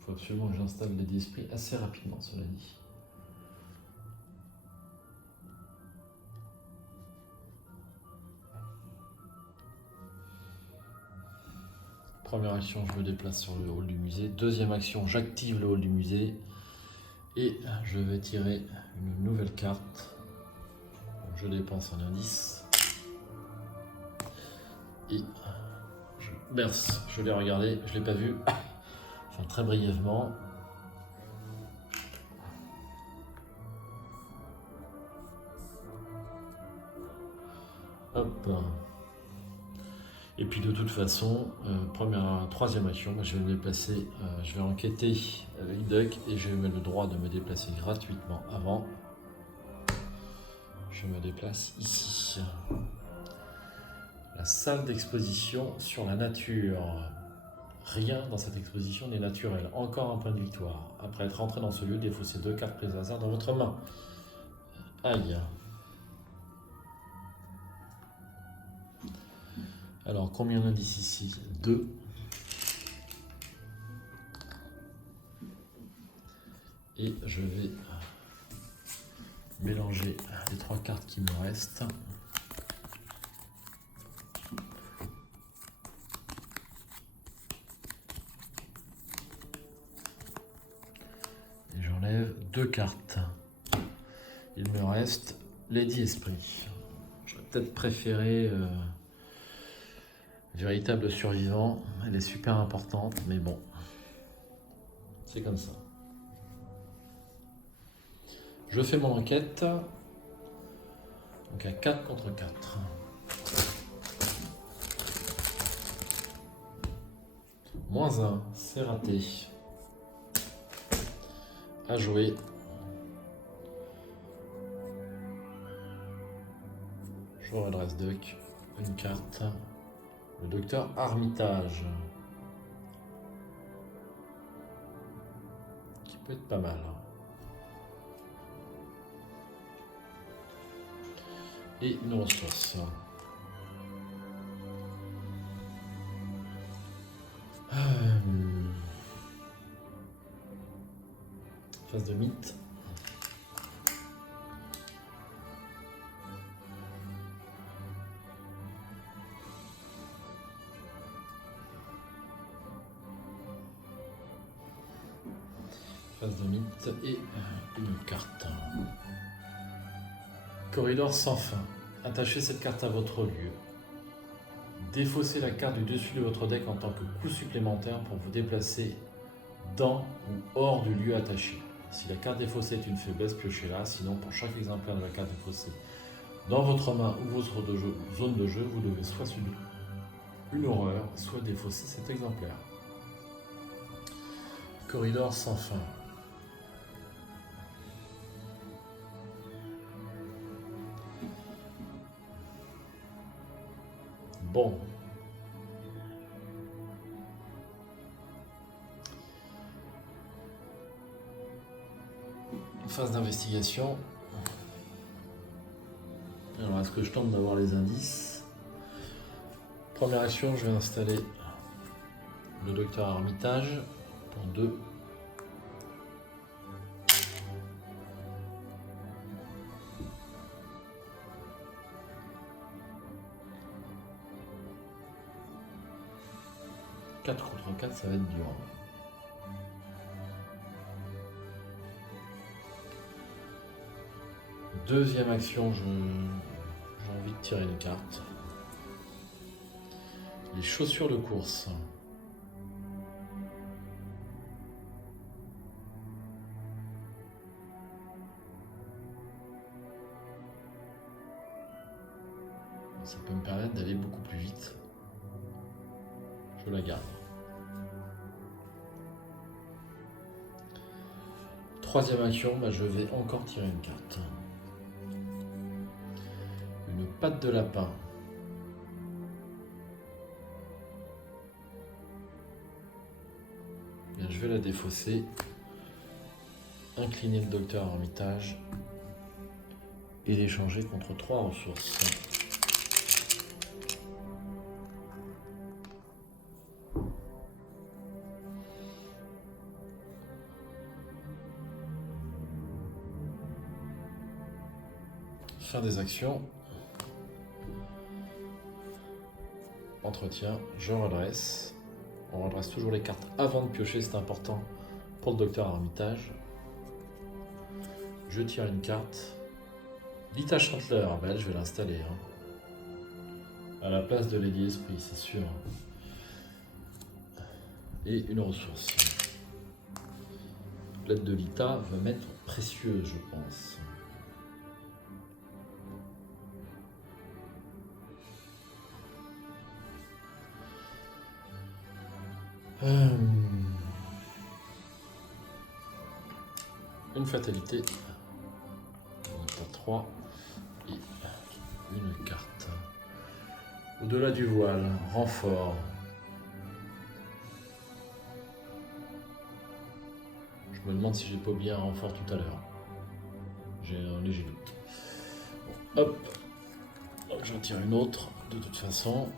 faut absolument que j'installe les dés esprits assez rapidement, cela dit. Première action, je me déplace sur le hall du musée. Deuxième action, j'active le hall du musée. Et je vais tirer une nouvelle carte. Donc je dépense un indice. Et je berce. Je l'ai regardé, je ne l'ai pas vu. Enfin, très brièvement. Hop. Et puis de toute façon, troisième action, je vais me déplacer, je vais enquêter avec Duck et j'ai le droit de me déplacer gratuitement avant. Je me déplace ici. La salle d'exposition sur la nature. Rien dans cette exposition n'est naturel. Encore un point de victoire. Après être entré dans ce lieu, défaussez 2 cartes prises au hasard dans votre main. Aïe. Alors, combien d'indices ici? 2. Et je vais mélanger les 3 cartes qui me restent. Et j'enlève 2 cartes. Il me reste Lady Esprit. J'aurais peut-être préféré Véritable Survivant. Elle est super importante, mais bon, c'est comme ça. Je fais mon enquête. Donc à 4 contre 4. -1, c'est raté. À jouer. Je redresse Duck. Une carte. Le docteur Armitage. Qui peut être pas mal. Et une ressource. Phase de mythe. Phase de mythe et une carte. Corridor sans fin. Attachez cette carte à votre lieu. Défaussez la carte du dessus de votre deck en tant que coup supplémentaire pour vous déplacer dans ou hors du lieu attaché. Si la carte défaussée est une faiblesse, piochez-la. Sinon, pour chaque exemplaire de la carte défaussée dans votre main ou votre zone de jeu, vous devez soit subir une horreur, soit défausser cet exemplaire. Corridor sans fin. Bon. Phase d'investigation. Alors, est-ce que je tente d'avoir les indices? Première action, je vais installer le docteur Armitage pour 2. « 4 contre 4, ça va être dur. Deuxième action, j'ai envie de tirer une carte. Les chaussures de course. Ça peut me permettre d'aller beaucoup plus vite. Je la garde. Troisième action, je vais encore tirer une carte. Une patte de lapin. Je vais la défausser incliner le docteur Armitage et l'échanger contre 3 ressources. Fin des actions. Entretien, je redresse. On redresse toujours les cartes avant de piocher, c'est important pour le docteur Armitage. Je tire une carte. Lita Chandler, ben elle, je vais l'installer. À la place de Lady Esprit, c'est sûr. Et une ressource. L'aide de Lita va m'être précieuse, je pense. Une fatalité. On a 3 et une carte. Au-delà du voile, renfort. Je me demande si j'ai pas oublié un renfort tout à l'heure. J'ai un léger doute. Bon, hop. Donc j'en tire une autre de toute façon.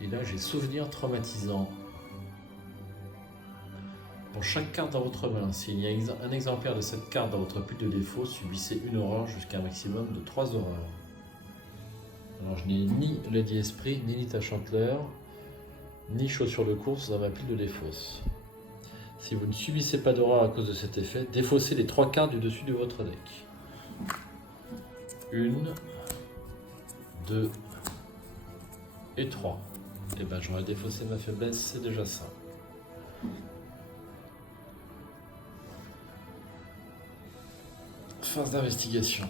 Et là j'ai souvenir traumatisant. Pour chaque carte dans votre main, s'il y a un exemplaire de cette carte dans votre pile de défaut, subissez une horreur jusqu'à un maximum de 3 horreurs. Alors je n'ai ni Lady Esprit, ni Lita Chandler, ni chaussures de course dans ma pile de défausse. Si vous ne subissez pas d'horreur à cause de cet effet, défaussez les 3 cartes du dessus de votre deck. 1, 2 et 3. Et ben j'aurais défaussé ma faiblesse, c'est déjà ça. Phase d'investigation.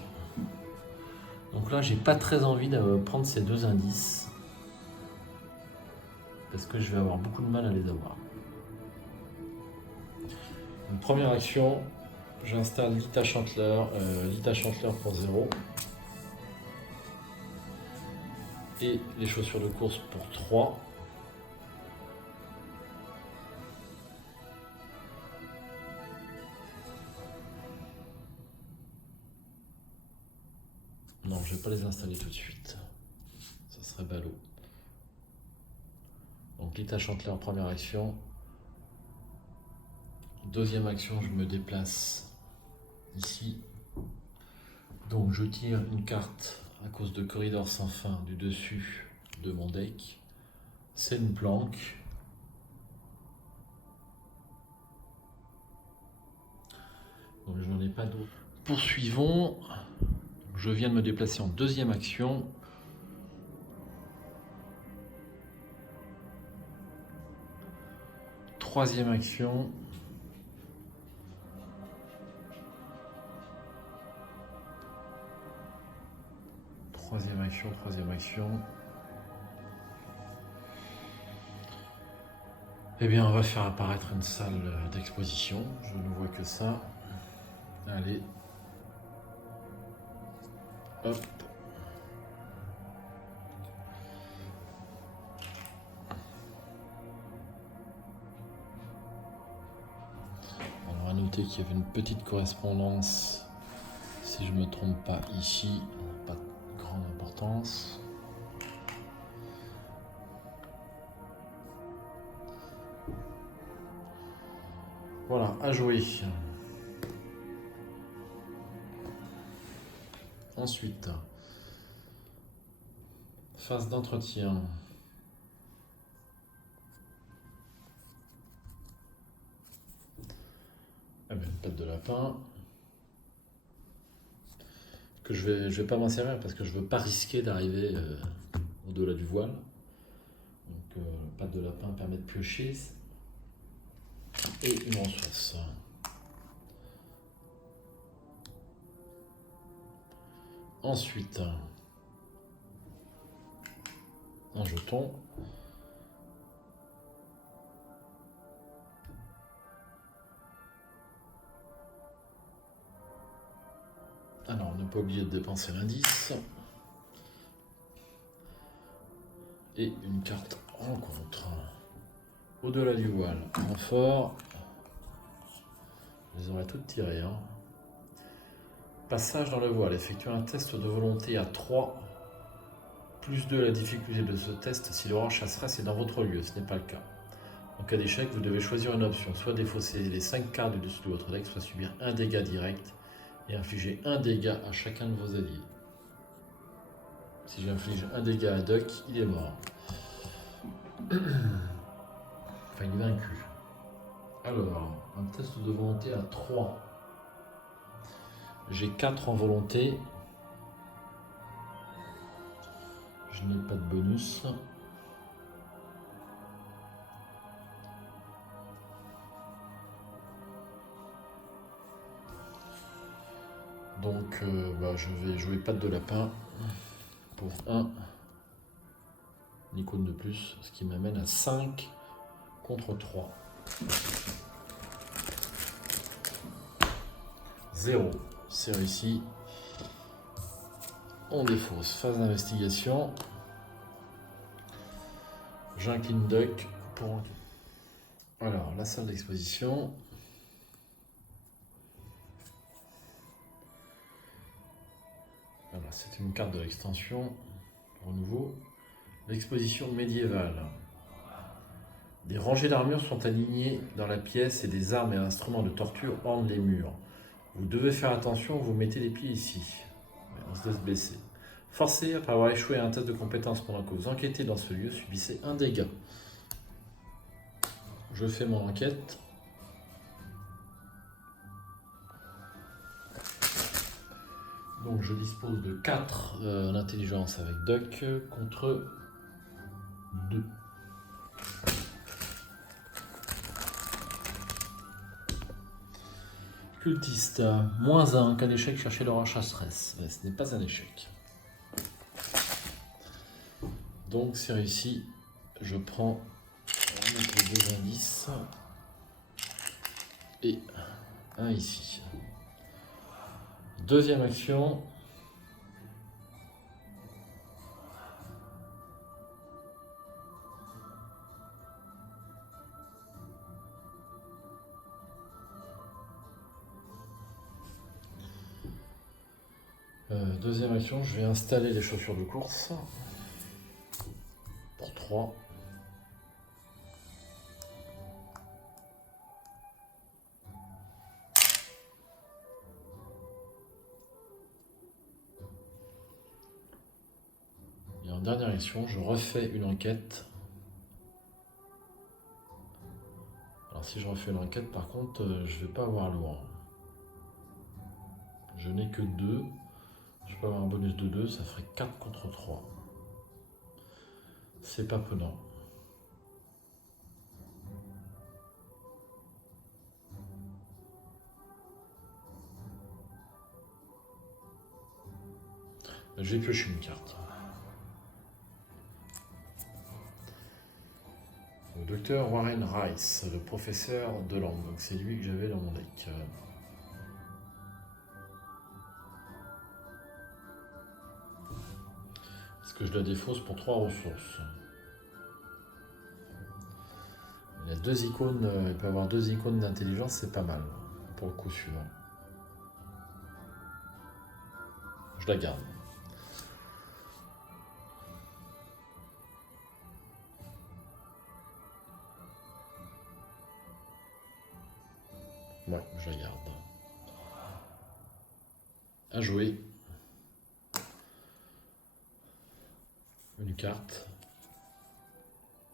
Donc là, j'ai pas très envie de prendre ces 2 indices parce que je vais avoir beaucoup de mal à les avoir. Une première action, j'installe Lita Chandler pour 0 et les chaussures de course pour 3. Non, je vais pas les installer tout de suite. Ça serait ballot. Donc Lita Chandler en première action. Deuxième action, je me déplace ici. Donc je tire une carte à cause de Corridor sans fin du dessus de mon deck. C'est une planque. Donc je n'en ai pas d'autre. Poursuivons. Je viens de me déplacer en deuxième action. Troisième action. Troisième action. Eh bien, on va faire apparaître une salle d'exposition. Je ne vois que ça. Allez. Hop. Alors, à noter qu'il y avait une petite correspondance, si je ne me trompe pas, ici. Pas de grande importance. Voilà, à jouer. Ensuite, phase d'entretien. Ah ben, une tête de lapin. Que je vais pas m'en servir parce que je veux pas risquer d'arriver au-delà du voile. Donc, patte de lapin permet de piocher. Et une ressource. Ensuite, un jeton. Alors, ne pas oublier de dépenser l'indice. Et une carte rencontre. Au-delà du voile, renfort. Je les aurais toutes tirées. Hein. Passage dans le voile. Effectuez un test de volonté à 3, plus 2 à la difficulté de ce test si l'orange chasseresse est dans votre lieu. Ce n'est pas le cas. En cas d'échec, vous devez choisir une option, soit défausser les 5 cartes du dessus de votre deck, soit subir un dégât direct et infliger un dégât à chacun de vos alliés. Si j'inflige un dégât à Duck, il est mort. Enfin, il est vaincu. Alors, un test de volonté à 3. J'ai 4 en volonté. Je n'ai pas de bonus. Donc, je vais jouer patte de lapin pour 1 icône de plus, ce qui m'amène à 5 contre 3. 0, c'est réussi. On défausse. Phase d'investigation. J'incline Duck pour... Alors, la salle d'exposition. Alors, c'est une carte de l'extension. Renouveau. L'exposition médiévale. Des rangées d'armures sont alignées dans la pièce et des armes et instruments de torture ornent les murs. Vous devez faire attention, vous mettez les pieds ici. On se laisse blesser. Forcé, après avoir échoué à un test de compétence pendant que vous enquêtez dans ce lieu, subissez un dégât. Je fais mon enquête. Donc je dispose de 4 d'intelligence avec Duck contre 2. Cultiste, -1, cas d'échec, cherchez l'orange chasseresse. Mais ce n'est pas un échec. Donc c'est réussi. Je prends les 2 indices et un ici. Deuxième action. Deuxième action, je vais installer les chaussures de course pour 3. Et en dernière action, je refais une enquête. Alors si je refais une enquête, par contre, je ne vais pas avoir loin. Je n'ai que 2. Je peux avoir un bonus de 2, ça ferait 4 contre 3. C'est pas penant. J'ai pioché une carte. Le docteur Warren Rice, le professeur de langue. Donc c'est lui que j'avais dans mon deck. Est-ce que je la défausse pour 3 ressources? Il y a 2 icônes, il peut avoir 2 icônes d'intelligence, c'est pas mal pour le coup suivant. Je la garde. Ouais, je la garde. À jouer. Une carte.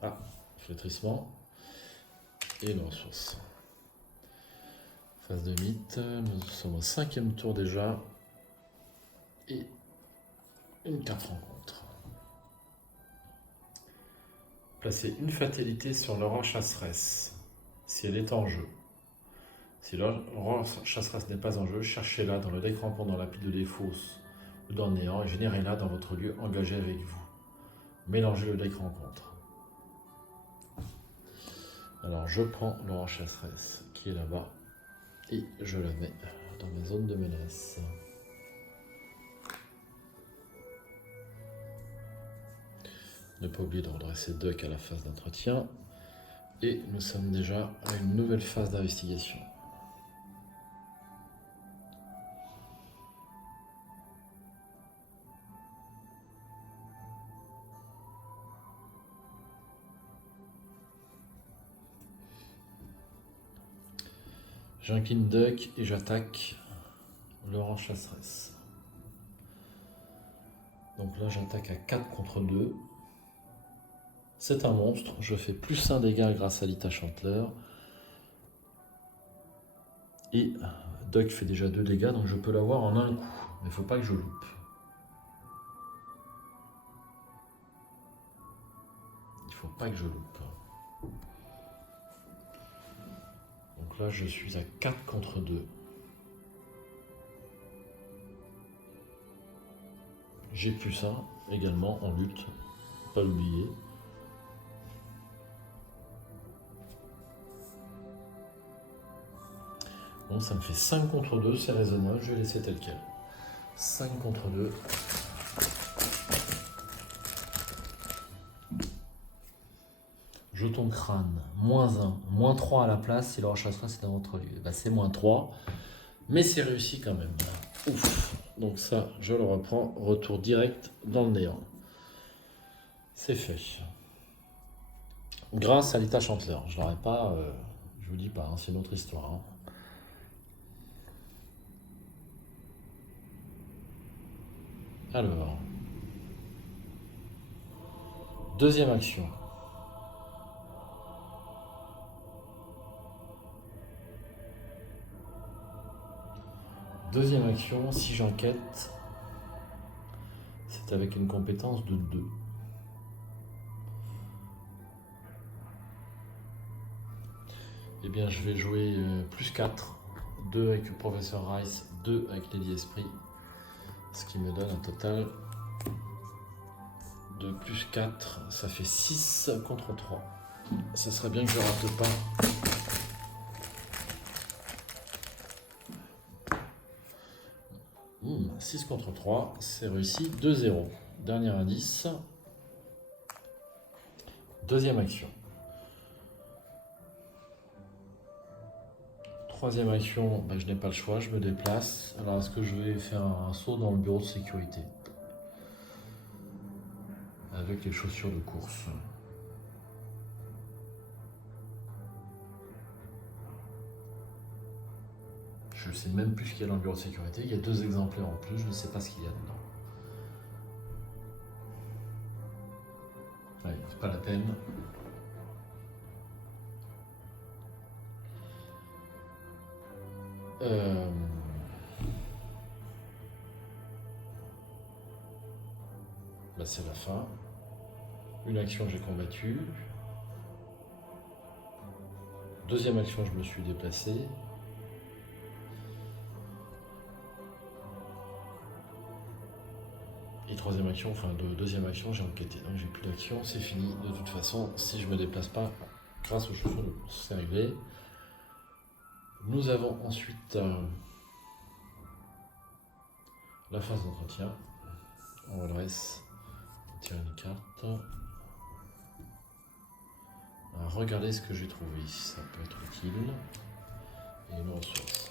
Ah, flétrissement. Et une ressource. Phase de mythe. Nous sommes au 5e tour déjà. Et une carte rencontre. Placez une fatalité sur l'orange chasseresse, si elle est en jeu. Si l'orange chasseresse n'est pas en jeu, cherchez-la dans le deck rampant dans la pile de défausse ou dans le néant et générez-la dans votre lieu engagé avec vous. Mélangez le deck rencontre. Alors je prends l'orange chasseresse qui est là-bas et je la mets dans ma zone de menace. Ne pas oublier de redresser Duck à la phase d'entretien. Et nous sommes déjà à une nouvelle phase d'investigation. J'incline Duck et j'attaque l'orange chasseresse. Donc là j'attaque à 4 contre 2. C'est un monstre, je fais plus 1 dégât grâce à Lita Chantler. Et Duck fait déjà 2 dégâts, donc je peux l'avoir en un coup. Mais il ne faut pas que je loupe. Il ne faut pas que je loupe. Donc là je suis à 4 contre 2. J'ai plus 1 également en lutte, pas l'oublier. Bon, ça me fait 5 contre 2, c'est raisonnable, je vais laisser tel quel. 5 contre 2. Jeton crâne, -1, -3 à la place, si l'orange chasseresse c'est entre lui. Bah, c'est -3, mais c'est réussi quand même. Ouf. Donc ça, je le reprends, retour direct dans le néant. C'est fait. Grâce à Lita Chantler. Je l'aurais pas, je vous dis pas, hein, c'est une autre histoire. Hein. Alors, deuxième action. Deuxième action, si j'enquête, c'est avec une compétence de 2. Eh bien, je vais jouer plus 4. 2 avec le professeur Rice, 2 avec Lady Esprit. Ce qui me donne un total de plus 4. Ça fait 6 contre 3. Ça serait bien que je ne rate pas. 6 contre 3, c'est réussi. 2-0. Dernier indice. Deuxième action. Troisième action, je n'ai pas le choix, je me déplace. Alors est-ce que je vais faire un saut dans le bureau de sécurité avec les chaussures de course? Je ne sais même plus ce qu'il y a dans le bureau de sécurité. Il y a 2 exemplaires en plus, je ne sais pas ce qu'il y a dedans. Ouais, c'est pas la peine. C'est la fin. Une action, j'ai combattu. Deuxième action, je me suis déplacé. Et troisième action, deuxième action, j'ai enquêté. Donc j'ai plus d'action, c'est fini. De toute façon, si je me déplace pas grâce aux chaussures de course, c'est réglé. Nous avons ensuite la phase d'entretien. On redresse, on tire une carte. Alors, regardez ce que j'ai trouvé, ça peut être utile. Et une ressource.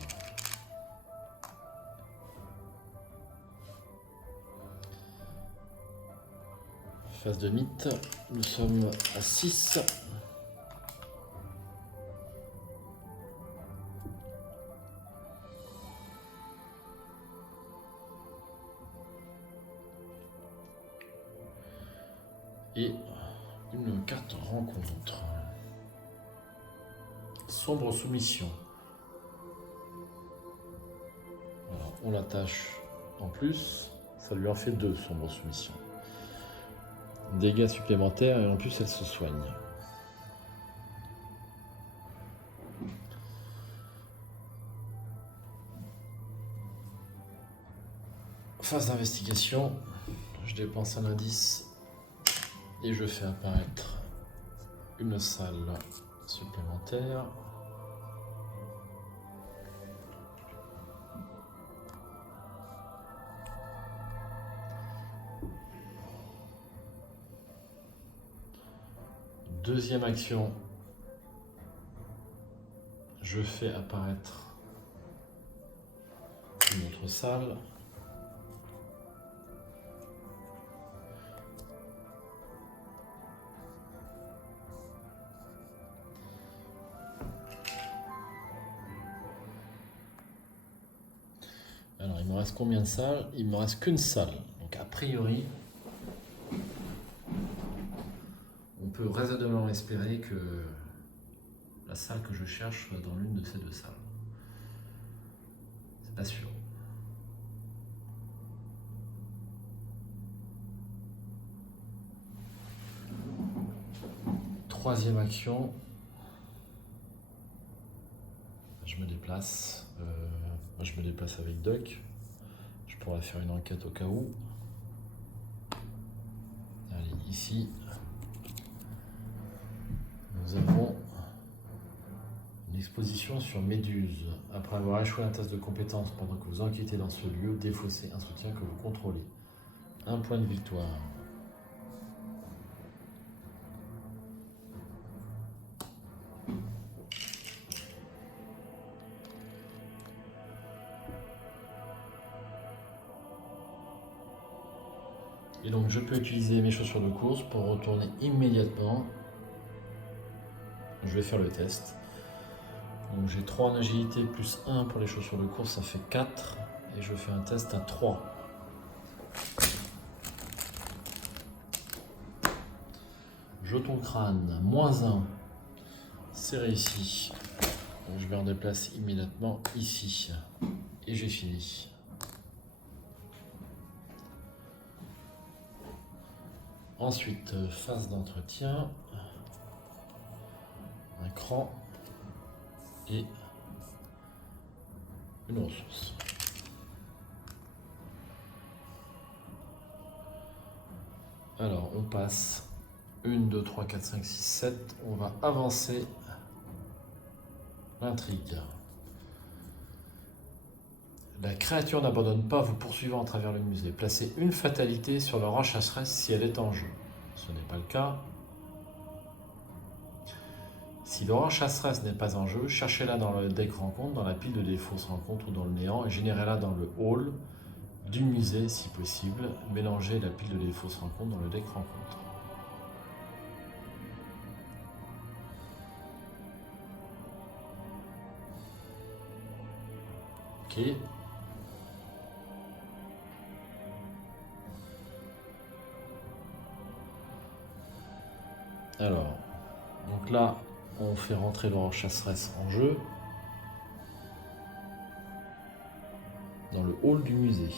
Phase de mythe, nous sommes à 6. Et une carte rencontre. Sombre soumission. Alors, on l'attache en plus, ça lui en fait 2 sombres soumissions. Dégâts supplémentaires et en plus elle se soigne. Phase d'investigation, je dépense un indice et je fais apparaître une salle supplémentaire. Deuxième action, je fais apparaître une autre salle. me reste combien de salles? Il me reste qu'une salle. Donc a priori, on peut raisonnablement espérer que la salle que je cherche soit dans l'une de ces deux salles. C'est pas sûr. Troisième action. Je me déplace. Je me déplace avec Duck. Je pourrais faire une enquête au cas où. Allez, ici, nous avons une exposition sur Méduse. Après avoir échoué un test de compétence pendant que vous enquêtez dans ce lieu, défaussez un soutien que vous contrôlez. 1 point de victoire. Et donc je peux utiliser mes chaussures de course pour retourner immédiatement. Je vais faire le test. Donc j'ai 3 en agilité plus 1 pour les chaussures de course, ça fait 4. Et je fais un test à 3. Jeton crâne, moins 1. C'est réussi. Donc je vais en déplacer immédiatement ici. Et j'ai fini. Ensuite, phase d'entretien. Un cran. Et une ressource. Alors, on passe 1, 2, 3, 4, 5, 6, 7. On va avancer l'intrigue. La créature n'abandonne pas, vous poursuivant à travers le musée. Placez une fatalité sur leur chasseresse si elle est en jeu. Ce n'est pas le cas. Si l'orange chasseresse n'est pas en jeu, cherchez-la dans le deck rencontre, dans la pile de défausses rencontres ou dans le néant et générez-la dans le hall du musée si possible. Mélangez la pile de défausses rencontres dans le deck rencontre. Ok. Alors, donc là, on fait rentrer l'orange chasseresse en jeu dans le hall du musée.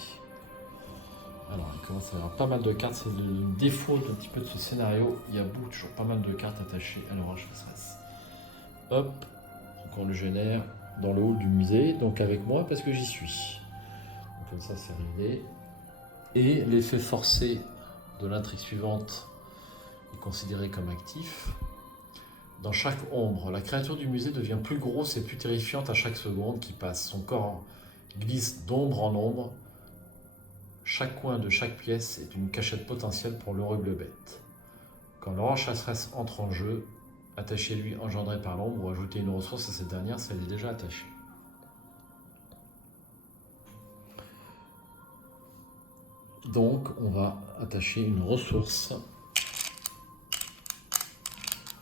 Alors, il commence à y avoir pas mal de cartes. C'est le défaut un petit peu de ce scénario. Il y a toujours pas mal de cartes attachées à l'orange chasseresse. Hop, donc on le génère dans le hall du musée, donc avec moi parce que j'y suis. Donc comme ça, c'est réglé. Et l'effet forcé de l'intrigue suivante est considéré comme actif. Dans chaque ombre, la créature du musée devient plus grosse et plus terrifiante à chaque seconde qui passe. Son corps glisse d'ombre en ombre. Chaque coin de chaque pièce est une cachette potentielle pour l'horrible bête. Quand l'orange chasseresse entre en jeu, attachez-lui engendré par l'ombre ou ajoutez une ressource à cette dernière si elle est déjà attachée. Donc, on va attacher une ressource.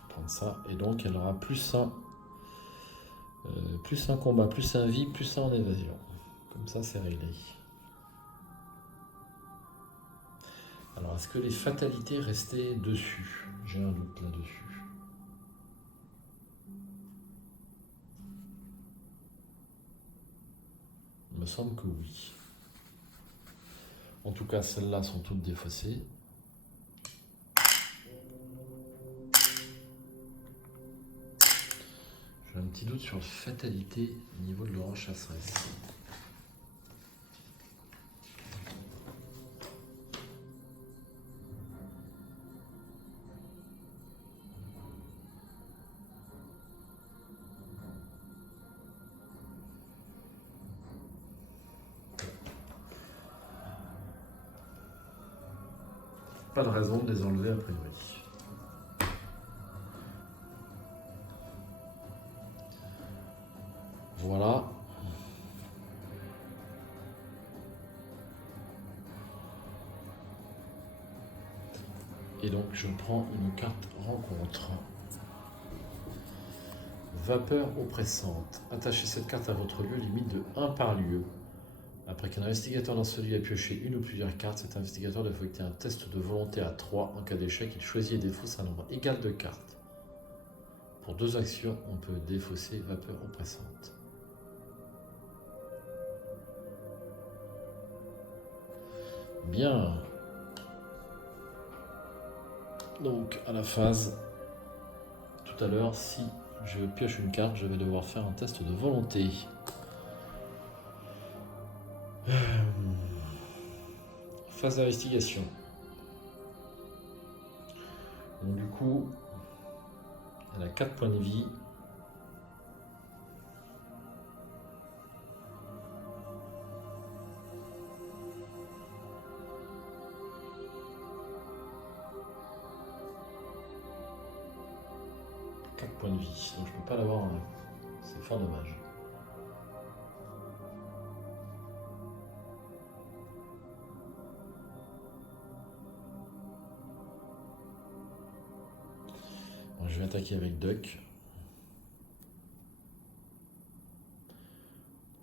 Prendre ça. Et donc, elle aura plus 1 combat, plus 1 vie, plus 1 en évasion. Comme ça, c'est réglé. Alors, est-ce que les fatalités restaient dessus? J'ai un doute là-dessus. Il me semble que oui. En tout cas, celles-là sont toutes défaussées. J'ai un petit doute sur la fatalité au niveau de l'orange chasseresse. Pas de raison de les enlever a priori. Voilà. Et donc je prends une carte rencontre. Vapeur oppressante. Attachez cette carte à votre lieu limite de 1 par lieu. Après qu'un investigateur dans ce lieu a pioché une ou plusieurs cartes, cet investigateur doit effectuer un test de volonté à 3. En cas d'échec, il choisit et défausse un nombre égal de cartes. Pour 2 actions, on peut défausser vapeur oppressante. Bien. Donc, à la phase, tout à l'heure, si je pioche une carte, je vais devoir faire un test de volonté. Phase d'investigation. Donc du coup, elle a 4 points de vie. Points de vie, donc je peux pas l'avoir. C'est fort dommage. Bon, je vais attaquer avec Duck.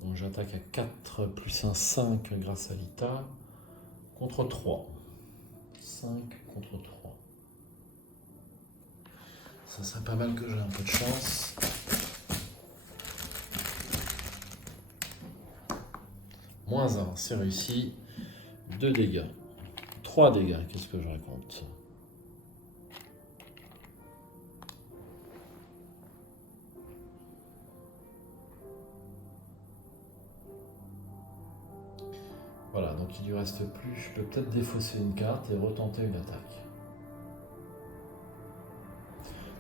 Donc j'attaque à 4 plus 1, 5 grâce à Lita. Contre 3. 5 contre 3. Ça serait pas mal que j'ai un peu de chance. Moins 1, c'est réussi. 2 dégâts. 3 dégâts, qu'est-ce que je raconte? Voilà, donc il lui reste plus. Je peux peut-être défausser une carte et retenter une attaque.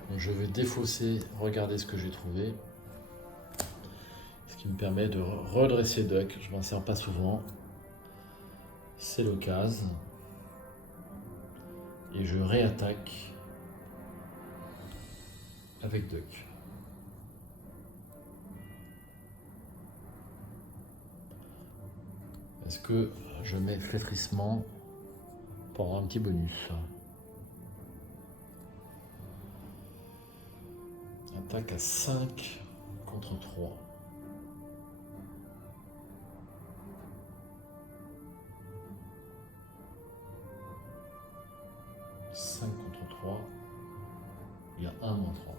Donc je vais défausser, regarder ce que j'ai trouvé. Ce qui me permet de redresser Duck. Je m'en sers pas souvent. C'est l'occasion. Et je réattaque avec Duck. Est-ce que je mets flétrissement pour avoir un petit bonus? Attaque à 5 contre 3. « 5 contre 3. Il y a 1 moins 3.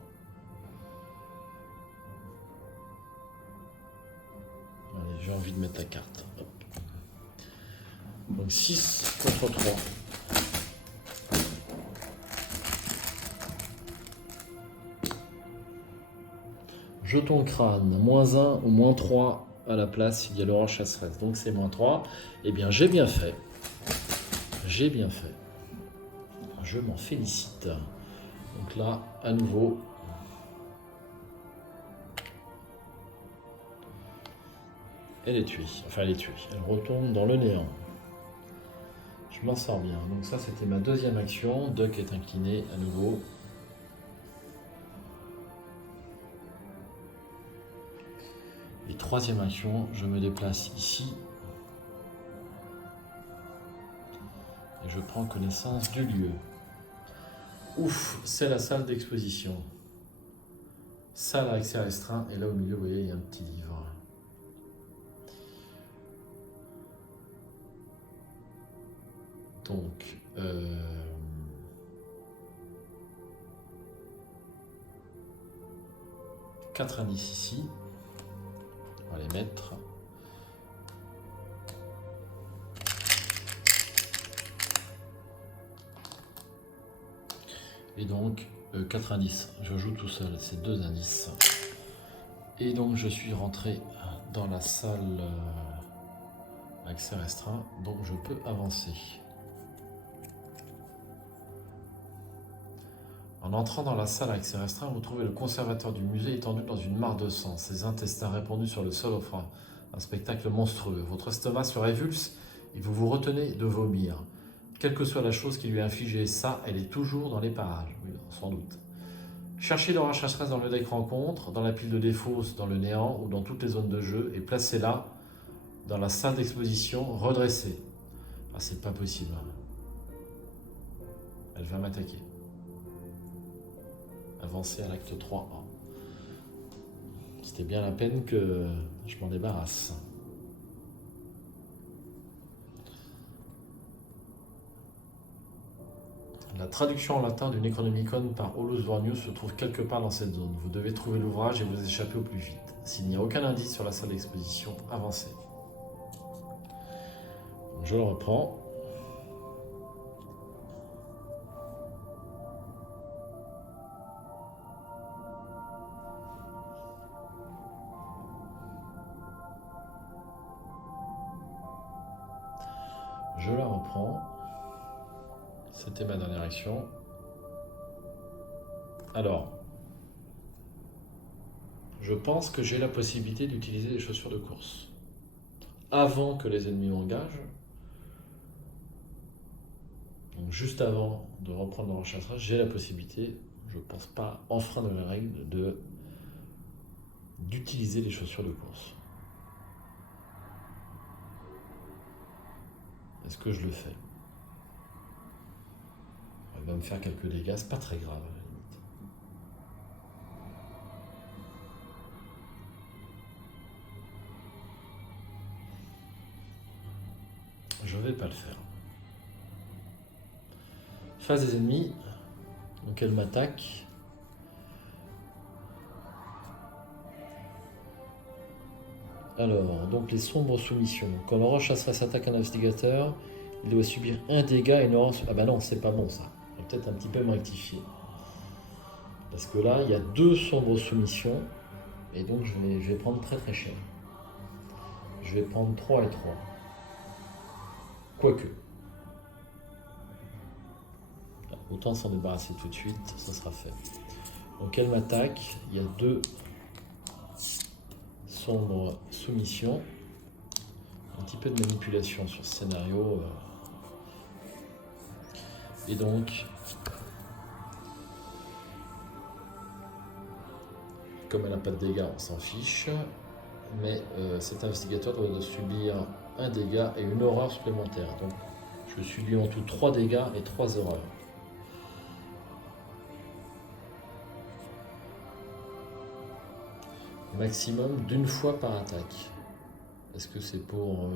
Allez, j'ai envie de mettre la carte. Hop. Donc 6 contre 3. Jeton crâne, moins 1 ou moins 3 à la place, il y a l'aura chasseresse. Donc c'est moins 3. Eh bien, j'ai bien fait. J'ai bien fait. Je m'en félicite. Donc là, à nouveau, elle est tuée. Enfin, elle est tuée. Elle retombe dans le néant. Je m'en sors bien. Donc ça, c'était ma deuxième action. Duck est incliné à nouveau. Et troisième action, je me déplace ici. Et je prends connaissance du lieu. Ouf, c'est la salle d'exposition. Salle à accès restreint. Et là au milieu, vous voyez, il y a un petit livre. Donc, 4 indices ici. On va les mettre. Et donc, 4 indices. Je joue tout seul, c'est 2 indices. Et donc, je suis rentré dans la salle accès restreint, donc je peux avancer. En entrant dans la salle accès restreint, vous trouvez le conservateur du musée étendu dans une mare de sang. Ses intestins répandus sur le sol offrent un spectacle monstrueux. Votre estomac se révulse et vous vous retenez de vomir. Quelle que soit la chose qui lui a infligé ça, elle est toujours dans les parages. Oui, sans doute. Cherchez l'aura chasseresse dans le deck rencontre, dans la pile de défausse, dans le néant ou dans toutes les zones de jeu et placez-la dans la salle d'exposition redressée. Ah, c'est pas possible. Elle va m'attaquer. Avancer à l'acte 3. C'était bien la peine que je m'en débarrasse. La traduction en latin du Necronomicon par Aulus Vornius se trouve quelque part dans cette zone. Vous devez trouver l'ouvrage et vous échapper au plus vite. S'il n'y a aucun indice sur la salle d'exposition, avancez. Je le reprends. Je la reprends. C'était ma dernière action. Alors, je pense que j'ai la possibilité d'utiliser des chaussures de course. Avant que les ennemis m'engagent, donc juste avant de reprendre le rechassage, j'ai la possibilité, je ne pense pas enfreindre les règles, d'utiliser les chaussures de course. Est-ce que je le fais? Il va me faire quelques dégâts, c'est pas très grave à la limite. Je vais pas le faire. Face des ennemis, donc elle m'attaque. Alors, donc les sombres soumissions. Quand le rechasserait s'attaque à un investigateur, il doit subir un dégât et une aura. Ah bah non, c'est pas bon ça. Je vais peut-être un petit peu me rectifier. Parce que là, il y a 2 sombres soumissions. Et donc je vais prendre très très cher. Je vais prendre 3 et 3. Quoique. Autant s'en débarrasser tout de suite, ça sera fait. Donc elle m'attaque. Il y a 2 sombres soumissions. Un petit peu de manipulation sur ce scénario. Et donc, comme elle n'a pas de dégâts, on s'en fiche. Mais cet investigateur doit subir un dégât et une horreur supplémentaire. Donc, je subis en tout 3 dégâts et 3 horreurs. Maximum d'une fois par attaque. Est-ce que c'est pour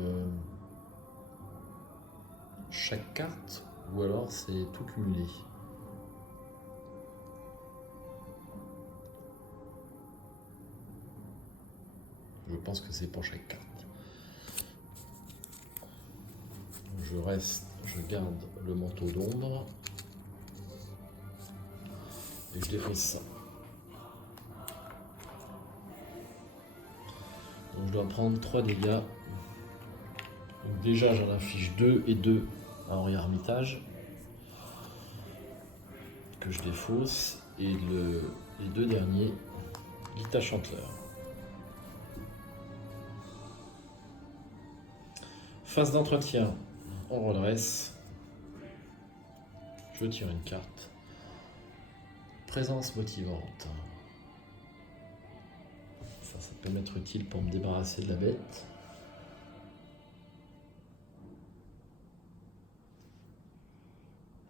chaque carte ou alors c'est tout cumulé? Je pense que c'est pour chaque carte. Je garde le manteau d'ombre et je défausse ça. Donc je dois prendre 3 dégâts. Donc déjà j'en inflige 2 et 2 à Henri Armitage que je défausse et les 2 derniers Gita Chanteur. Phase d'entretien, on redresse. Je tire une carte. Présence motivante. Ça peut m'être utile pour me débarrasser de la bête.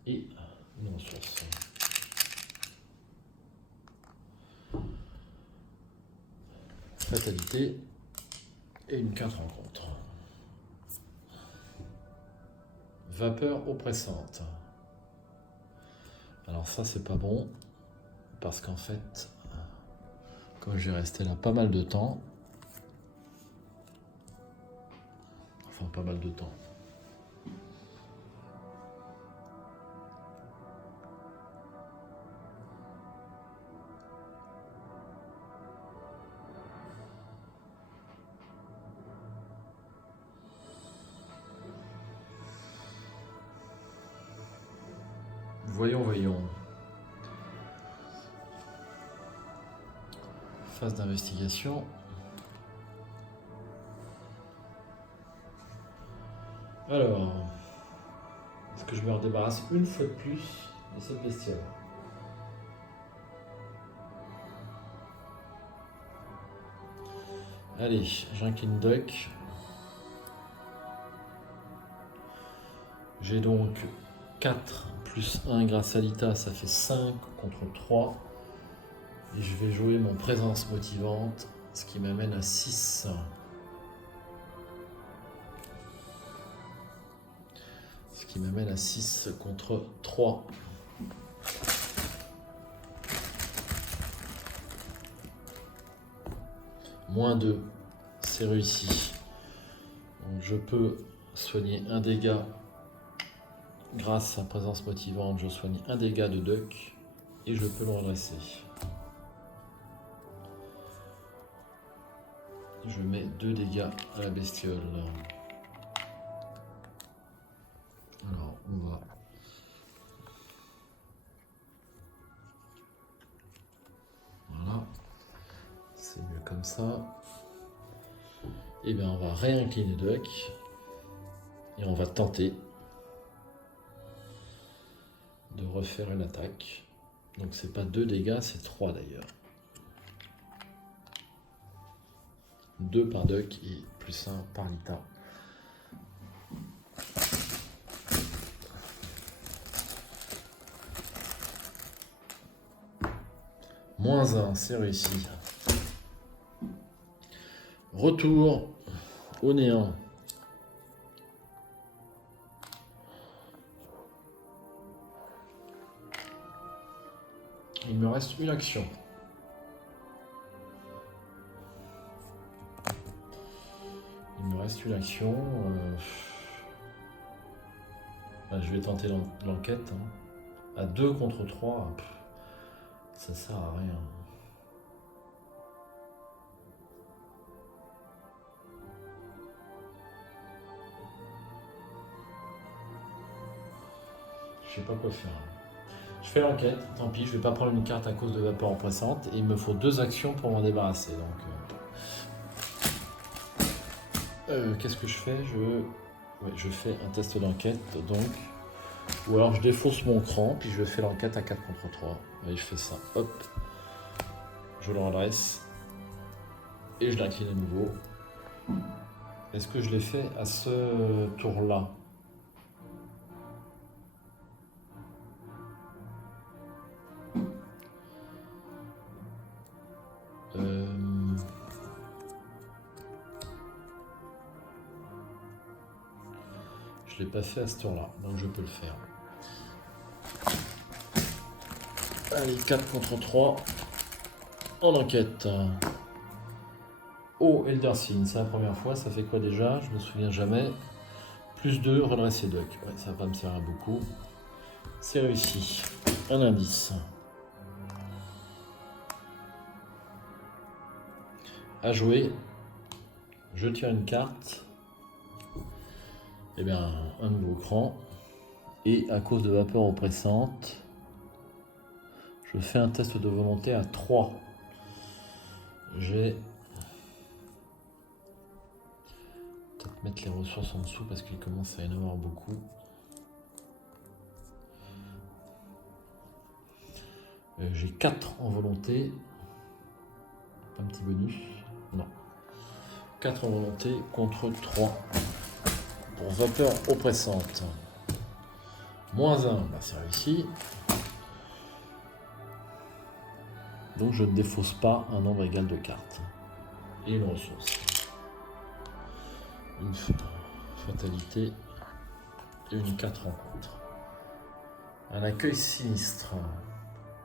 Et une ressource. Fatalité et une carte rencontre. Vapeur oppressante. Alors ça c'est pas bon parce qu'en fait, comme je vais rester là pas mal de temps, enfin pas mal de temps, voyons. Phase d'investigation. Alors, est-ce que je me redébarrasse une fois de plus de cette bestiole? Allez, j'incline Duck. J'ai donc 4 plus 1 grâce à Lita, ça fait 5 contre 3. Et je vais jouer mon présence motivante, ce qui m'amène à 6. Ce qui m'amène à 6 contre 3. -2, c'est réussi. Donc je peux soigner un dégât grâce à présence motivante. Je soigne un dégât de duck et je peux le redresser. Je mets 2 dégâts à la bestiole. Alors on va... Voilà. C'est mieux comme ça. Et bien on va réincliner duck. Et on va tenter de refaire une attaque. Donc c'est pas 2 dégâts, c'est 3 d'ailleurs. 2 par duck et plus 1 par Lita. -1, c'est réussi. Retour au néant. Il me reste une action. Je vais tenter l'enquête. À 2 contre 3, ça sert à rien. Je sais pas quoi faire. Je fais l'enquête, tant pis, je vais pas prendre une carte à cause de vapeur oppressante. Et il me faut 2 actions pour m'en débarrasser. Donc, qu'est-ce que je fais? Je fais un test d'enquête, donc. Ou alors je défausse mon cran, puis je fais l'enquête à 4 contre 3. Et je fais ça, hop. Je le redresse. Et je l'incline à nouveau. Est-ce que je l'ai fait à ce tour-là? Je ne l'ai pas fait à ce tour-là, donc je peux le faire. Allez, 4 contre 3 en enquête. Oh, Eldersin, c'est la première fois, ça fait quoi déjà? Je me souviens jamais. +2, redresser duck. Ouais, ça va pas me servir beaucoup. C'est réussi. Un indice. À jouer. Je tire une carte. Eh bien, un nouveau cran. Et à cause de vapeur oppressante, je fais un test de volonté à 3. J'ai... peut-être mettre les ressources en dessous parce qu'il commence à y en avoir beaucoup. J'ai 4 en volonté. Pas un petit bonus? Non. 4 en volonté contre 3 pour vapeur oppressante. -1, c'est réussi. Donc je ne défausse pas un nombre égal de cartes. Et une ressource. Une fatalité et une 4 rencontres. Un accueil sinistre.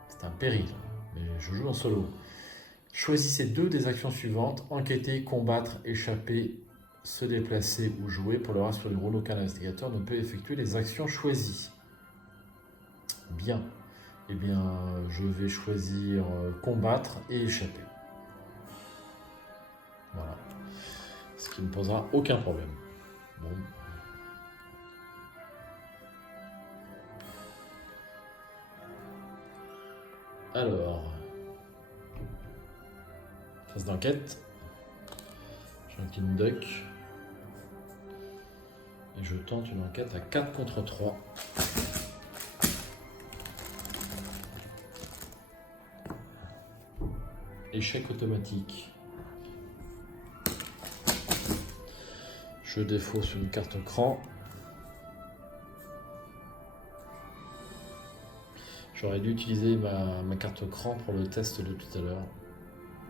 C'est un péril, mais je joue en solo. Choisissez 2 des actions suivantes: enquêter, combattre, échapper, se déplacer ou jouer. Pour le reste du rôle, aucun investigateur ne peut effectuer les actions choisies. Bien. Eh bien, je vais choisir combattre et échapper. Voilà. Ce qui ne posera aucun problème. Bon. Alors, phase d'enquête. J'incline duck. Et je tente une enquête à 4 contre 3. Échec automatique. Je défausse une carte cran. J'aurais dû utiliser ma carte cran pour le test de tout à l'heure.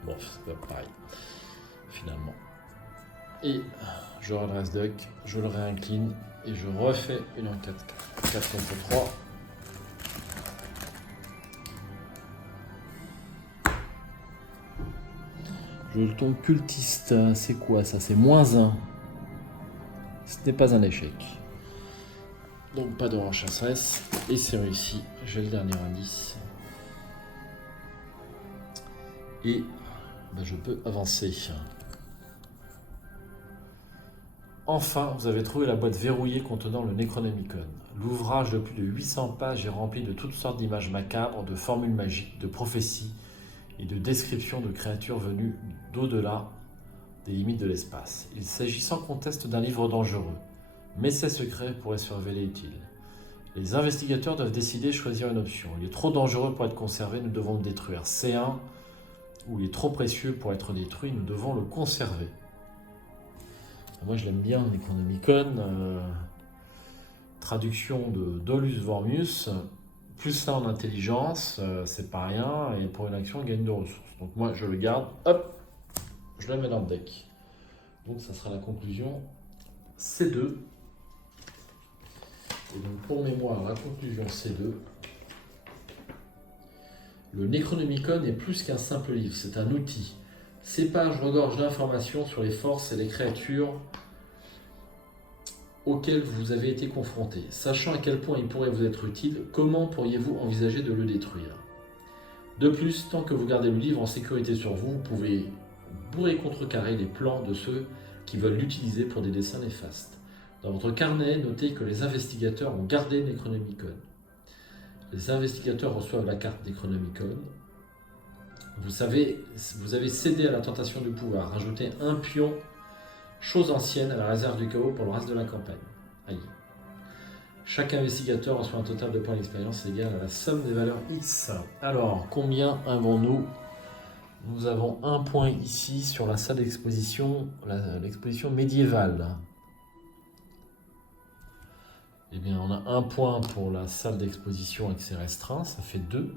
Bon, c'est pas pareil, finalement. Et je redresse duck, je le réincline et je refais une enquête 4 contre 3. Jeton cultiste, c'est quoi ça? C'est -1. Ce n'est pas un échec. Donc pas de chasseresse. Et c'est réussi. J'ai le dernier indice. Et je peux avancer. Enfin, vous avez trouvé la boîte verrouillée contenant le Necronomicon. L'ouvrage de plus de 800 pages est rempli de toutes sortes d'images macabres, de formules magiques, de prophéties et de descriptions de créatures venues d'au-delà des limites de l'espace. Il s'agit sans conteste d'un livre dangereux, mais ses secrets pourraient se révéler utiles. Les investigateurs doivent décider de choisir une option. Il est trop dangereux pour être conservé, nous devons le détruire. C1, ou il est trop précieux pour être détruit, nous devons le conserver. Moi je l'aime bien, Necronomicon, traduction de Dolus Vormius, plus ça en intelligence, c'est pas rien, et pour une action il gagne de ressources. Donc moi je le garde, hop, je le mets dans le deck. Donc ça sera la conclusion C2. Et donc pour mémoire, la conclusion C2. Le Necronomicon est plus qu'un simple livre, c'est un outil. Ces pages regorgent d'informations sur les forces et les créatures auxquelles vous avez été confrontés. Sachant à quel point il pourrait vous être utile, comment pourriez-vous envisager de le détruire? De plus, tant que vous gardez le livre en sécurité sur vous, vous pouvez bourrer et contrecarrer les plans de ceux qui veulent l'utiliser pour des desseins néfastes. Dans votre carnet, notez que les investigateurs ont gardé Necronomicon. Les investigateurs reçoivent la carte Necronomicon. Vous avez cédé à la tentation du pouvoir. Rajoutez un pion, chose ancienne, à la réserve du chaos pour le reste de la campagne. Aïe. Chaque investigateur reçoit un total de points d'expérience égal à la somme des valeurs X. Alors, combien avons-nous? Nous avons un point ici sur la salle d'exposition, l'exposition médiévale. Eh bien, on a un point pour la salle d'exposition accès restreint, ça fait 2.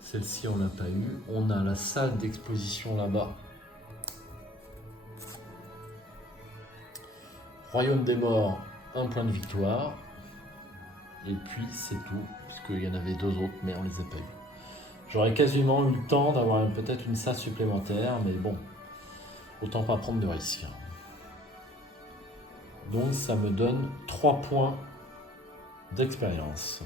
Celle-ci, on n'a pas eu. On a la salle d'exposition là-bas. Royaume des morts, un point de victoire. Et puis, c'est tout, puisqu'il y en avait 2 autres, mais on ne les a pas eu. J'aurais quasiment eu le temps d'avoir peut-être une salle supplémentaire, mais bon, autant pas prendre de risques. Donc, ça me donne 3 points d'expérience.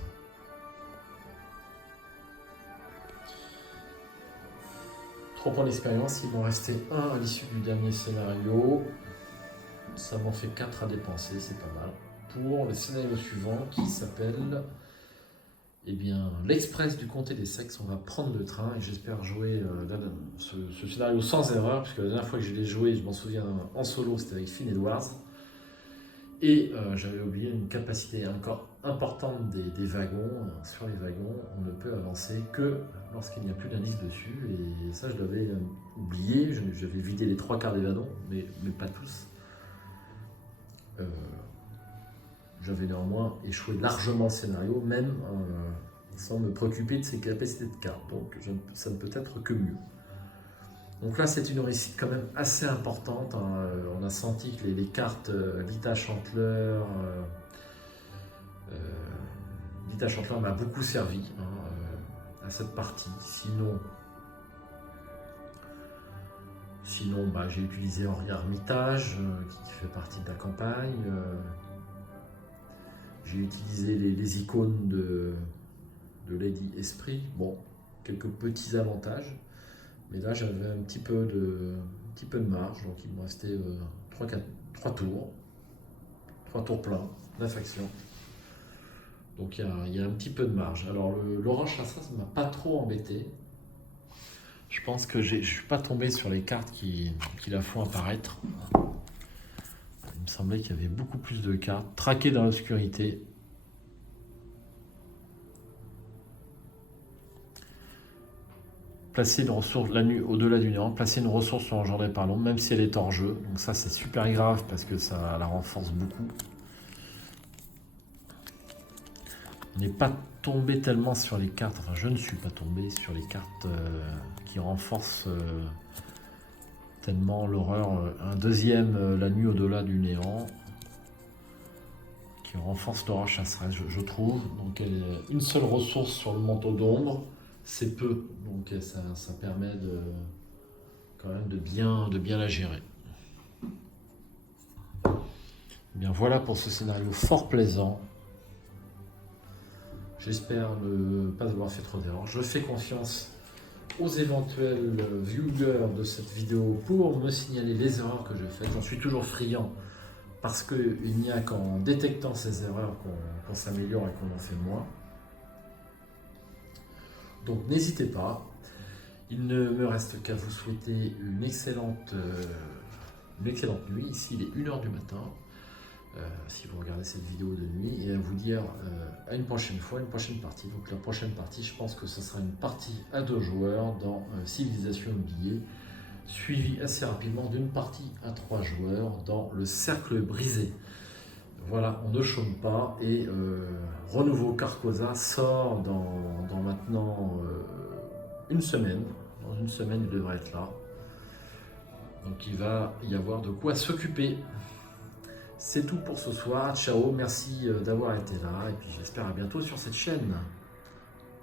Points d'expérience, il m'en restait 1 à l'issue du dernier scénario. Ça m'en fait 4 à dépenser, c'est pas mal. Pour le scénario suivant qui s'appelle l'Express du comté des sexes. On va prendre le train et j'espère jouer ce scénario sans erreur, puisque la dernière fois que je l'ai joué, je m'en souviens en solo, c'était avec Finn Edwards. Et j'avais oublié une capacité encore importante des wagons. Sur les wagons, on ne peut avancer que lorsqu'il n'y a plus d'indice dessus. Et ça, je l'avais oublié. J'avais vidé les 3 quarts des wagons, mais pas tous. J'avais néanmoins échoué largement le scénario, même sans me préoccuper de ses capacités de cartes. Donc ça ne peut être que mieux. Donc là, c'est une réussite quand même assez importante. On a senti que les cartes Lita Chantler m'a beaucoup servi à cette partie. Sinon j'ai utilisé Henri Armitage, qui fait partie de la campagne. J'ai utilisé les icônes de Lady Esprit. Bon, quelques petits avantages. Mais là, j'avais un petit peu de marge, donc il me restait 3 tours. 3 tours pleins, 9 actions. Donc il y a un petit peu de marge. Alors l'orange chassa, ça ne m'a pas trop embêté. Je pense que je ne suis pas tombé sur les cartes qui la font apparaître. Il me semblait qu'il y avait beaucoup plus de cartes. Traquées dans l'obscurité. Placer une ressource la nuit au-delà du néant, placer une ressource engendrée par l'ombre, même si elle est hors jeu. Donc ça, c'est super grave parce que ça la renforce beaucoup. On n'est pas tombé tellement sur les cartes, enfin je ne suis pas tombé sur les cartes qui renforcent tellement l'horreur. Un deuxième, la nuit au-delà du néant, qui renforce l'horreur chasseresse, je trouve. Donc une seule ressource sur le manteau d'ombre. C'est peu, donc ça permet quand même de bien la gérer. Bien voilà pour ce scénario fort plaisant. J'espère ne pas avoir fait trop d'erreurs. Je fais confiance aux éventuels viewers de cette vidéo pour me signaler les erreurs que je fais. J'en suis toujours friand parce qu'il n'y a qu'en détectant ces erreurs qu'on s'améliore et qu'on en fait moins. Donc n'hésitez pas. Il ne me reste qu'à vous souhaiter une excellente nuit. Ici, il est 1h du matin. Si vous regardez cette vidéo de nuit, et à vous dire à une prochaine fois, une prochaine partie. Donc la prochaine partie, je pense que ce sera une partie à 2 joueurs dans Civilisation oubliée, suivie assez rapidement d'une partie à 3 joueurs dans le Cercle brisé. Voilà, on ne chôme pas, et Renouveau Carcosa sort dans maintenant une semaine. Dans une semaine, il devrait être là. Donc il va y avoir de quoi s'occuper. C'est tout pour ce soir. Ciao, merci d'avoir été là, et puis j'espère à bientôt sur cette chaîne.